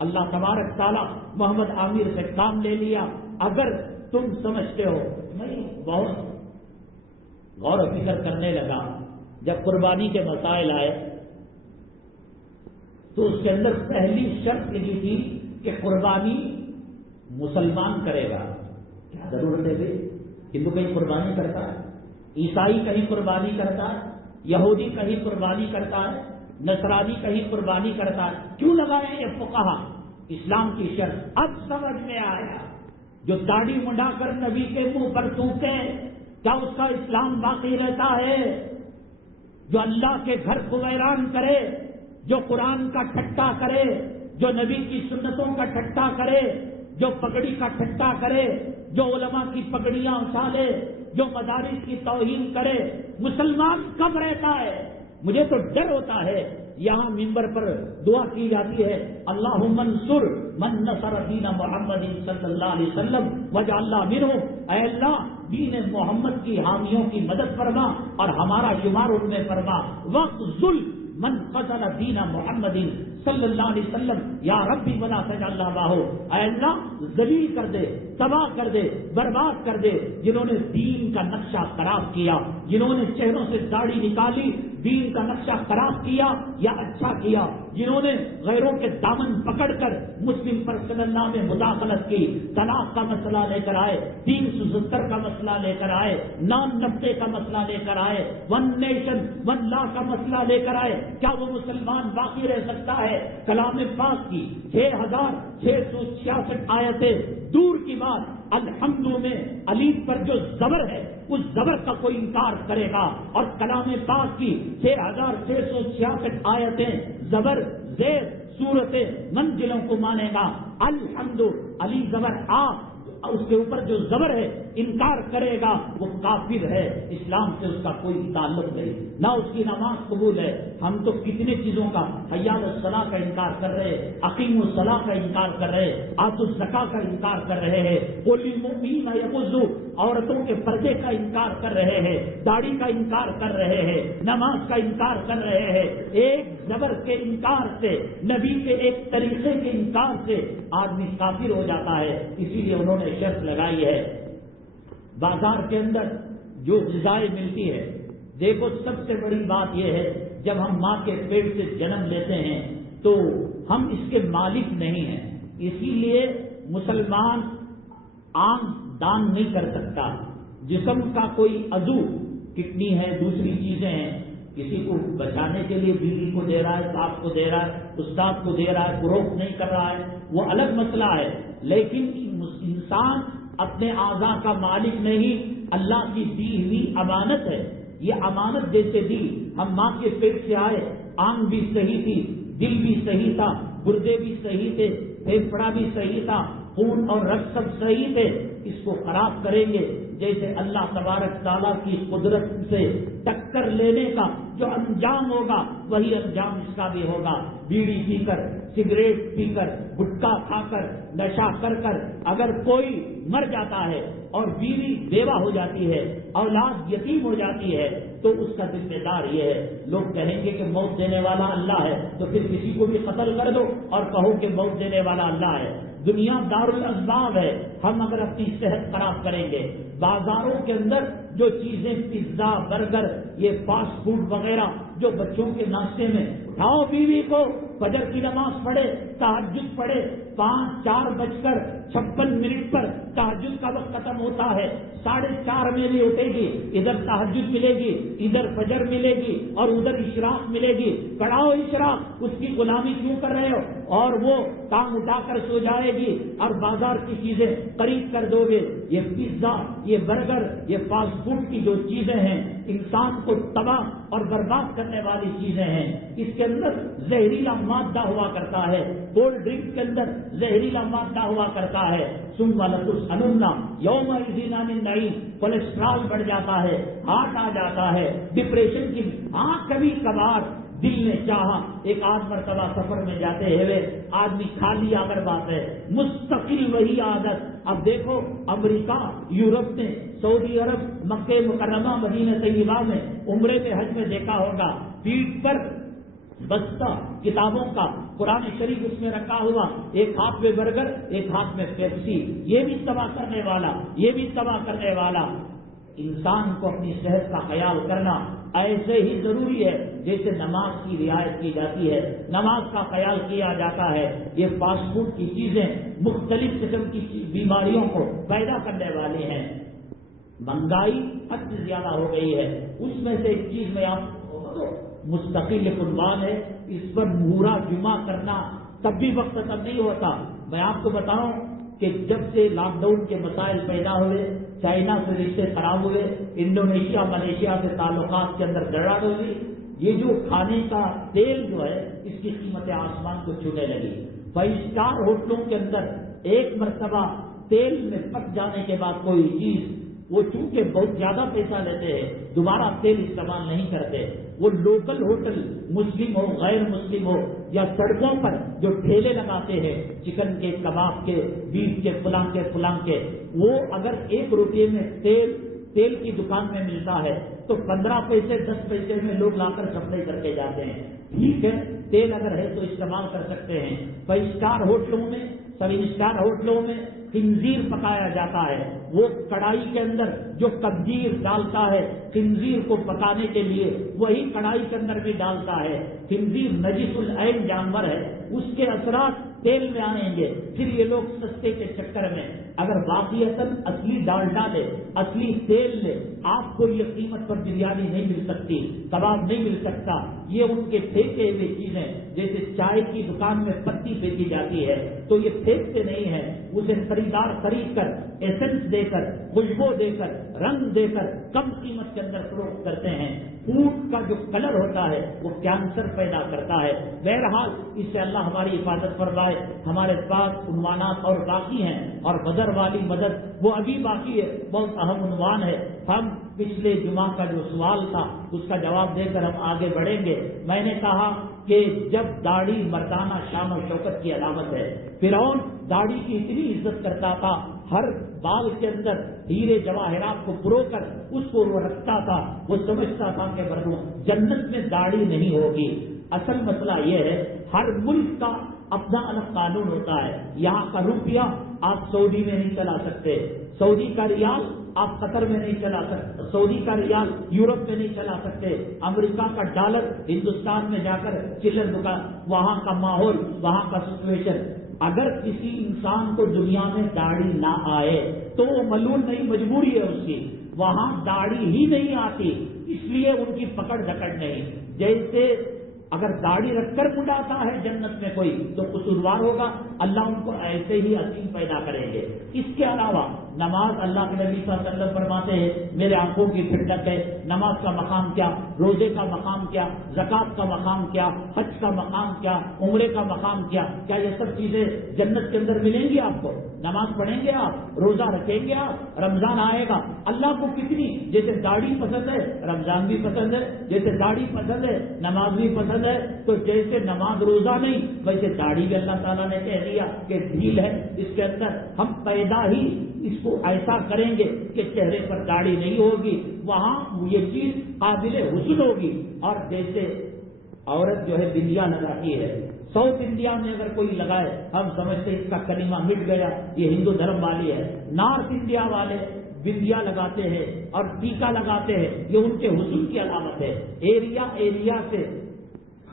اللہ تبارک تعالیٰ محمد عامر سے کام لے لیا. اگر تم سمجھتے ہو, میں بہت غور و فکر کرنے لگا. جب قربانی کے مسائل آئے تو اس کے اندر پہلی شرط لکھی تھی کہ قربانی مسلمان کرے گا. کیا ضرورت ہے بھائی, ہندو کہیں قربانی کرتا ہے, عیسائی کہیں قربانی کرتا ہے, یہودی کہیں قربانی کرتا ہے, نصرانی کہیں قربانی کرتا ہے, کیوں لگایا یہ فقہا اسلام کی شرط؟ اب سمجھ میں آیا. جو داڑھی منڈا کر نبی کے منہ پر تھوکے, کیا اس کا اسلام باقی رہتا ہے؟ جو اللہ کے گھر کو ویران کرے, جو قرآن کا ٹھٹا کرے, جو نبی کی سنتوں کا ٹھٹا کرے, جو پگڑی کا ٹھٹا کرے, جو علماء کی پگڑیاں اچھالے, جو مدارس کی توہین کرے, مسلمان کب رہتا ہے؟ مجھے تو ڈر ہوتا ہے. یہاں ممبر پر دعا کی جاتی ہے اللہم انصر من نصر دین محمد صلی اللہ علیہ وسلم واجعلنا منہم. اے اللہ دین محمد کی حامیوں کی مدد فرما اور ہمارا شمار ان میں فرما. وَاخْذُلْ من قتل دین محمد صلی اللہ علیہ وسلم یا ربی ولا تجعل بہو. اے اللہ ذلیل کر دے, تباہ کر دے, برباد کر دے جنہوں نے دین کا نقشہ خراب کیا, جنہوں نے چہروں سے داڑھی نکالی, دین کا نقشہ خراب کیا یا اچھا کیا, جنہوں نے غیروں کے دامن پکڑ کر مسلم پرسنل اللہ میں مداخلت کی, طلاق کا مسئلہ لے کر آئے, 370 کا مسئلہ لے کر آئے, 990 کا مسئلہ لے کر آئے, 1 نیشن 1 لا کا مسئلہ لے کر آئے. کیا وہ مسلمان باقی رہ سکتا ہے؟ کلام پاک کی 6666 آیتیں دور کی بات, بعد الحمد میں الف پر جو زبر ہے اس زبر کا کوئی انکار کرے گا اور کلام پاک کی 6666 آیتیں زبر زیر صورت منزلوں کو مانے گا. الحمد علی زبر آ اس کے اوپر جو زبر ہے انکار کرے گا وہ کافر ہے، اسلام سے اس کا کوئی تعلق نہیں، نہ اس کی نماز قبول ہے. ہم تو کتنے چیزوں کا حی علی الصلاۃ کا انکار کر رہے ہیں، اقیم الصلاۃ کا انکار کر رہے ہیں، آتوا الزکاۃ کا انکار کر رہے ہیں، قل للمؤمنین یغضوا عورتوں کے پردے کا انکار کر رہے ہیں، داڑھی کا انکار کر رہے ہیں، نماز کا انکار کر رہے ہیں. ایک زبر کے انکار سے، نبی کے ایک طریقے کے انکار سے آدمی کافر ہو جاتا ہے. اسی لیے انہوں نے شرط لگائی ہے بازار کے اندر جو غذائیں ملتی ہے. دیکھو سب سے بڑی بات یہ ہے جب ہم ماں کے پیٹ سے جنم لیتے ہیں تو ہم اس کے مالک نہیں ہیں، اسی لیے مسلمان آنکھ دان نہیں کر سکتا. جسم کا کوئی عضو، کڈنی ہے، دوسری چیزیں ہیں، کسی کو بچانے کے لیے بیوی کو دے رہا ہے، باپ کو دے رہا ہے، استاد کو دے رہا ہے، فروخت نہیں کر رہا ہے، وہ الگ مسئلہ ہے. لیکن انسان اپنے اعضاء کا مالک نہیں، اللہ کی دی ہوئی امانت ہے. یہ امانت جیسے دی، ہم ماں کے پیٹ سے آئے، آنکھ بھی صحیح تھی، دل بھی صحیح تھا، گردے بھی صحیح تھے، پھیپھڑا بھی صحیح تھا، خون اور رگ سب صحیح تھے. اس کو خراب کریں گے جیسے اللہ تبارک تعالیٰ کی قدرت سے ٹکر لینے کا جو انجام ہوگا وہی انجام اس کا بھی ہوگا. بیڑی پی کر، سگریٹ پی کر، گٹکا کھا کر، نشہ کر کر اگر کوئی مر جاتا ہے اور بیوی بیوہ ہو جاتی ہے، اولاد یتیم ہو جاتی ہے تو اس کا ذمہ دار یہ ہے. لوگ کہیں گے کہ موت دینے والا اللہ ہے تو پھر کسی کو بھی قتل کر دو اور کہو کہ موت دینے والا اللہ ہے. دنیا دار الاسباب ہے. ہم اگر اپنی صحت خراب کریں گے، بازاروں کے اندر جو چیزیں پیزا، برگر، یہ فاسٹ فوڈ وغیرہ جو بچوں کے ناشتے میں، اٹھاؤ بیوی کو، فجر کی نماز پڑھے، تہجد پڑھے، 4:56 پر تہجد کا وقت ختم ہوتا ہے، 4:30 میں بھی اٹھے گی، ادھر تہجد ملے گی، ادھر فجر ملے گی اور ادھر اشراق ملے گی. پڑھاؤ اشراق، اس کی غلامی کیوں کر رہے ہو؟ اور وہ کام اٹھا کر سو جائے گی اور بازار کی چیزیں خرید کر دو گے. یہ پیزا، یہ برگر، یہ فاسٹ فوڈ کی جو چیزیں ہیں انسان کو تباہ اور برباد کرنے والی چیزیں ہیں. اس کے اندر زہریلا مادہ ہوا کرتا ہے، کولڈ ڈرنک کے اندر زہریلا مادہ ہوا کرتا ہے. ثم لتسألن یومئذ عن النعیم، کولیسٹرول بڑھ جاتا ہے، ہارٹ آ جاتا ہے، ڈپریشن کی. ہاں کبھی کبھار دل نے چاہا، ایک آدھ مرتبہ سفر میں جاتے ہوئے آدمی کھا لیا اگر بات ہے، مستقل وہی عادت. اب دیکھو امریکہ، یورپ میں، سعودی عرب، مکہ مکرمہ، مدینہ طیبہ میں، عمرے میں، حج میں دیکھا ہوگا، پیٹھ پر بستہ کتابوں کا، قرآن شریف اس میں رکھا ہوا، ایک ہاتھ میں برگر، ایک ہاتھ میں پیپسی. یہ بھی تباہ کرنے والا، یہ بھی تباہ کرنے والا. انسان کو اپنی صحت کا خیال کرنا ایسے ہی ضروری ہے جیسے نماز کی رعایت کی جاتی ہے، نماز کا خیال کیا جاتا ہے. یہ فاسٹ فوڈ کی چیزیں مختلف قسم کی بیماریوں کو پیدا کرنے والی ہیں. مہنگائی حد سے زیادہ ہو گئی ہے. اس میں سے ایک چیز میں آپ مستقل عنوان ہے، اس پر مہورا جمعہ کرنا تب بھی وقت ختم نہیں ہوتا. میں آپ کو بتاؤں کہ جب سے لاک ڈاؤن کے مسائل پیدا ہوئے، چائنا سے رشتے خراب ہوئے، انڈونیشیا، ملیشیا سے تعلقات کے اندر گڑبڑ ہوئی، یہ جو کھانے کا تیل جو ہے اس کی قیمتیں آسمان کو چھونے لگی. 5 اسٹار ہوٹلوں کے اندر ایک مرتبہ تیل میں پک جانے کے بعد کوئی چیز، وہ چونکہ بہت زیادہ پیسہ لیتے ہیں دوبارہ تیل استعمال نہیں کرتے. وہ لوکل ہوٹل، مسلم ہو غیر مسلم ہو، یا سڑکوں پر جو ٹھیلے لگاتے ہیں چکن کے، کباب کے، بیف کے، فلاں کے، وہ اگر 1 روپے میں تیل کی دکان میں ملتا ہے تو 15 پیسے 10 پیسے میں لوگ لا کر سپلائی کر کے جاتے ہیں. ٹھیک ہے، تیل اگر ہے تو استعمال کر سکتے ہیں. 5 اسٹار ہوٹلوں میں، 7 اسٹار ہوٹلوں میں خنزیر پکایا جاتا ہے. وہ کڑھائی کے اندر جو قدیر ڈالتا ہے خنزیر کو پکانے کے لیے، وہی کڑھائی کے اندر بھی ڈالتا ہے. خنزیر نجس العین جانور ہے، اس کے اثرات تیل میں آئیں گے، پھر یہ لوگ سستے کے چکر میں اگر واقعتاً اصلی ڈالڈا لے، اصلی تیل لے، آپ کو یہ قیمت پر بریانی نہیں مل سکتی، کباب نہیں مل سکتا۔ یہ ان کے پھینکے ہوئے چیزیں، جیسے چائے کی دکان میں پتی پھینکی جاتی ہے تو یہ پھینکتے نہیں ہیں، اسے خریدار خرید کر ایسنس دے کر، خوشبو دے کر، رنگ دے کر کم قیمت کے اندر فروخت کرتے ہیں۔ فوڈ کا جو کلر ہوتا ہے وہ کینسر پیدا کرتا ہے۔ بہرحال اس سے اللہ ہماری حفاظت فرمائے۔ ہمارے پاس عنوانات اور باقی ہیں، اور بدر والی مدد وہ ابھی باقی ہے، بہت اہم عنوان ہے۔ ہم پچھلے جمعہ کا جو سوال تھا اس کا جواب دے کر ہم آگے بڑھیں گے۔ میں نے کہا کہ جب داڑھی مردانہ شان و شوکت کی علامت ہے، فرعون داڑھی کی اتنی عزت کرتا تھا، ہر بال کے اندر ہیرے جواہرات کو پرو کر اس کو وہ رکھتا تھا، وہ سمجھتا تھا کہ جنت میں داڑھی نہیں ہوگی۔ اصل مسئلہ یہ ہے ہر ملک کا اپنا الگ قانون ہوتا ہے۔ یہاں کا روپیہ آپ سعودی میں نہیں چلا سکتے، سعودی کا ریال آپ قطر میں نہیں چلا سکتے، سعودی کا ریال یورپ میں نہیں چلا سکتے، امریکہ کا ڈالر ہندوستان میں جا کر چلر دکان، وہاں کا ماحول، وہاں کا سچویشن۔ اگر کسی انسان کو دنیا میں داڑھی نہ آئے تو وہ ملول نہیں، مجبوری ہے اس کی، وہاں داڑھی ہی نہیں آتی، اس لیے ان کی پکڑ دکڑ نہیں۔ جیسے اگر داڑھی رکھ کر مڈاتا ہے جنت میں کوئی تو قصوروار ہوگا، اللہ ان کو ایسے ہی عظیم پیدا کریں گے۔ اس کے علاوہ نماز، اللہ کے نبی صلی اللہ علیہ وسلم فرماتے ہیں میرے آنکھوں کی ٹھنڈک ہے۔ نماز کا مقام کیا، روزے کا مقام کیا، زکوٰۃ کا مقام کیا، حج کا مقام کیا، عمرے کا مقام کیا یہ سب چیزیں جنت کے اندر ملیں گی آپ کو؟ نماز پڑھیں گے آپ، روزہ رکھیں گے آپ، رمضان آئے گا، اللہ کو کتنی، جیسے داڑھی پسند ہے رمضان بھی پسند ہے، جیسے داڑھی پسند ہے نماز بھی پسند ہے، تو جیسے نماز روزہ نہیں ویسے داڑھی بھی اللہ تعالیٰ نے کہہ دیا کہ ڈھیل ہے اس کے اندر۔ ہم پیدا ہی اس کو ایسا کریں گے کہ چہرے پر داڑھی نہیں ہوگی، وہاں یہ چیز قابل حسن ہوگی۔ اور جیسے عورت جو ہے بندیاں لگاتی ہے، ساؤتھ انڈیا میں اگر کوئی لگائے ہم سمجھتے اس کا کلمہ مٹ گیا، یہ ہندو دھرم والی ہے۔ نارتھ انڈیا والے بندیا لگاتے ہیں اور ٹیکا لگاتے ہیں، یہ ان کے حسن کی علامت ہے۔ ایریا سے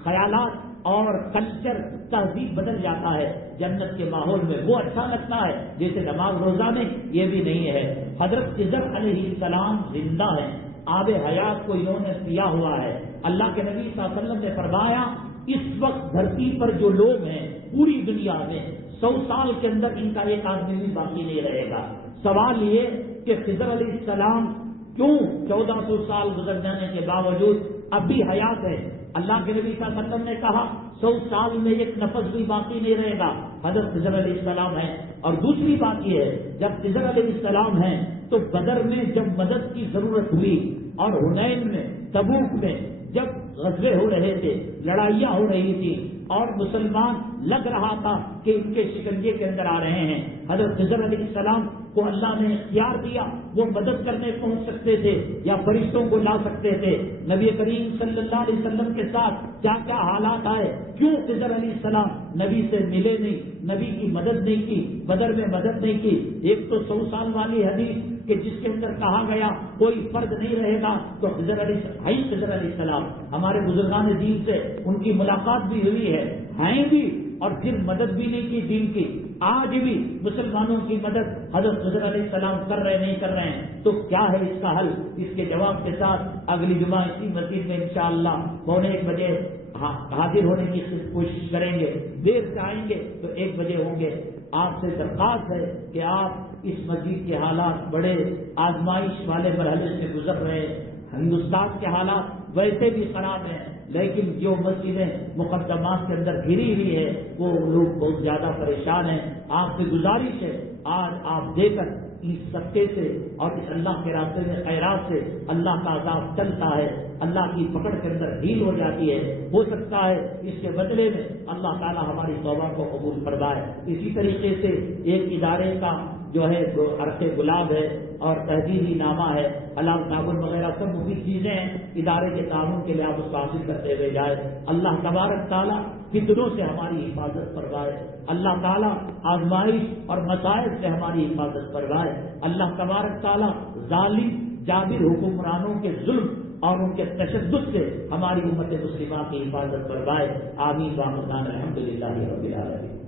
خیالات اور کلچر تہذیب بدل جاتا ہے جنت کے ماحول میں، وہ اچھا لگتا ہے، جیسے نماز روزہ میں یہ بھی نہیں ہے۔ حضرت خضر علیہ السلام زندہ ہیں، آب حیات کو انہوں نے پیا ہوا ہے۔ اللہ کے نبی صلی اللہ علیہ وسلم نے فرمایا اس وقت دھرتی پر جو لوگ ہیں پوری دنیا میں 100 سال کے اندر ان کا ایک آدمی بھی باقی نہیں رہے گا۔ سوال یہ کہ خضر علیہ السلام کیوں 1400 سال گزر جانے کے باوجود اب بھی حیات ہے؟ اللہ کے نبی صلی اللہ علیہ وسلم نے کہا 100 سال میں ایک نفس بھی باقی نہیں رہے گا، حضرت خضر علیہ السلام ہے۔ اور دوسری بات یہ ہے جب خضر علیہ السلام ہیں تو بدر میں جب مدد کی ضرورت ہوئی اور حنین میں، تبوک میں جب غزوے ہو رہے تھے، لڑائیاں ہو رہی تھی اور مسلمان لگ رہا تھا کہ ان کے شکنجے کے اندر آ رہے ہیں، حضرت خضر علیہ السلام کو اللہ نے اختیار دیا، وہ مدد کرنے پہنچ سکتے تھے یا فرشتوں کو لا سکتے تھے۔ نبی کریم صلی اللہ علیہ وسلم کے ساتھ کیا کیا حالات آئے، کیوں خضر علیہ السلام نبی سے ملے نہیں، نبی کی مدد نہیں کی، بدر میں مدد نہیں کی؟ ایک تو 100 سال والی حدیث کہ جس کے اندر کہا گیا کوئی فرد نہیں رہے گا تو خضر علیہ السلام ہمارے بزرگان دین سے ان کی ملاقات بھی ہوئی ہے، ہیں بھی، اور پھر مدد بھی نہیں کی دین کی۔ آج بھی مسلمانوں کی مدد حضرت خضر علیہ السلام کر رہے نہیں کر رہے ہیں، تو کیا ہے اس کا حل؟ اس کے جواب کے ساتھ اگلی جمعہ اسی مسجد میں انشاءاللہ 1:45 بجے حاضر ہونے کی کوشش کریں گے، دیر سے آئیں گے تو 1 بجے ہوں گے۔ آپ سے درخواست ہے کہ آپ اس مسجد کے حالات بڑے آزمائش والے مرحلے سے گزر رہے ہیں، ہندوستان کے حالات ویسے بھی خراب ہیں، لیکن جو مسجدیں مقدمات کے اندر گھری ہوئی ہے وہ لوگ بہت زیادہ پریشان ہیں۔ آپ سے گزارش ہے آج آپ دے کر اس صدقے سے اور اس اللہ کے راستے میں خیرات سے اللہ کا عذاب چلتا ہے، اللہ کی پکڑ کے اندر ڈھیل ہو جاتی ہے۔ ہو سکتا ہے اس کے بدلے میں اللہ تعالیٰ ہماری توبہ کو قبول فرمائے۔ اسی طریقے سے ایک ادارے کا جو ہے عرق گلاب ہے اور تہذیبی نامہ ہے، حلال تعاون وغیرہ سب مفید چیزیں ہیں، ادارے کے تعاون کے لیے آپ اس کو حاصل کرتے ہوئے جائے۔ اللہ تبارک تعالیٰ فتنوں سے ہماری حفاظت فرمائے، اللہ تعالیٰ آزمائش اور مسائل سے ہماری حفاظت فرمائے، اللہ تبارک تعالیٰ ظالم جابر حکمرانوں کے ظلم اور ان کے تشدد سے ہماری امت مسلمہ کی حفاظت فرمائے۔ آمین۔ الحمد للہ رب العالمین۔